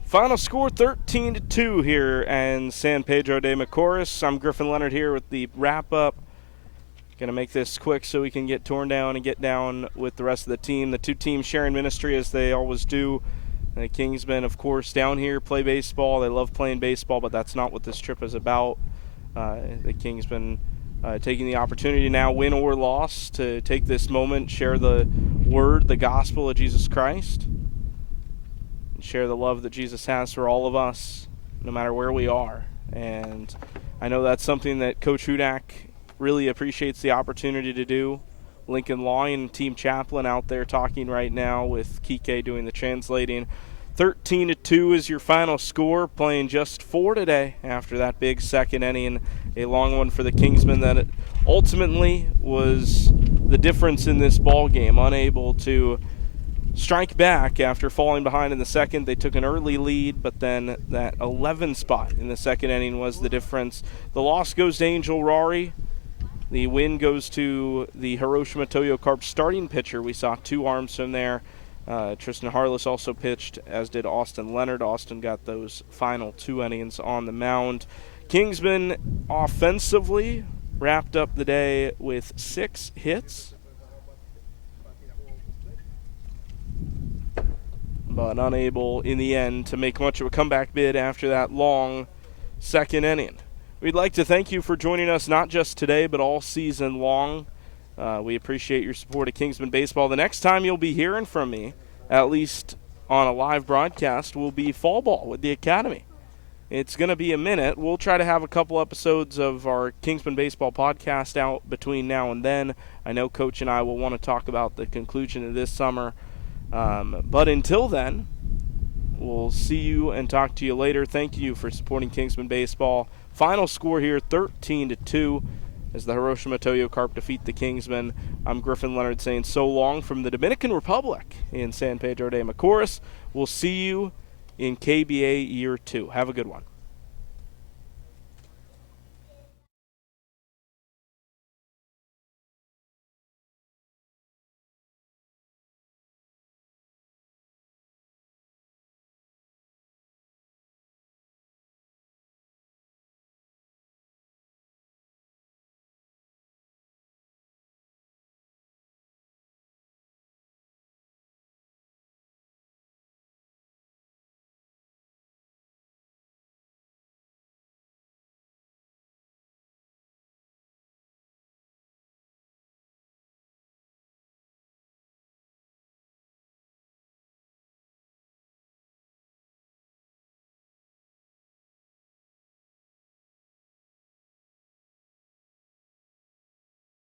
Final score 13-2 here in San Pedro de Macorís. I'm Griffin Leonard here with the wrap-up. Going to make this quick so we can get torn down and get down with the rest of the team. The 2 teams sharing ministry as they always do. The Kingsmen, of course, down here play baseball. They love playing baseball, but that's not what this trip is about. The Kingsmen taking the opportunity now, win or loss, to take this moment, share the word, the gospel of Jesus Christ. Share the love that Jesus has for all of us, no matter where we are. And I know that's something that Coach Hudak really appreciates the opportunity to do. Lincoln Lawyon, team chaplain, out there talking right now with Kike doing the translating. 13-2 is your final score, playing just 4 today after that big second inning, a long one for the Kingsmen that ultimately was the difference in this ball game, unable to strike back after falling behind in the second. They took an early lead, but then that 11 spot in the second inning was the difference. The loss goes to Angel Rari. The win goes to the Hiroshima Toyo Carp starting pitcher. We saw 2 arms from there. Tristan Harless also pitched, as did Austin Leonard. Austin got those final 2 innings on the mound. Kingsmen offensively wrapped up the day with 6 hits, but unable in the end to make much of a comeback bid after that long second inning. We'd like to thank you for joining us not just today but all season long. We appreciate your support of Kingsmen Baseball. The next time you'll be hearing from me, at least on a live broadcast, will be fall ball with the Academy. It's going to be a minute. We'll try to have a couple episodes of our Kingsmen Baseball podcast out between now and then. I know Coach and I will want to talk about the conclusion of this summer. But until then, we'll see you and talk to you later. Thank you for supporting Kingsmen Baseball. Final score here, 13-2, as the Hiroshima Toyo Carp defeat the Kingsmen. I'm Griffin Leonard saying so long from the Dominican Republic in San Pedro de Macorís. We'll see you in KBA Year 2. Have a good one.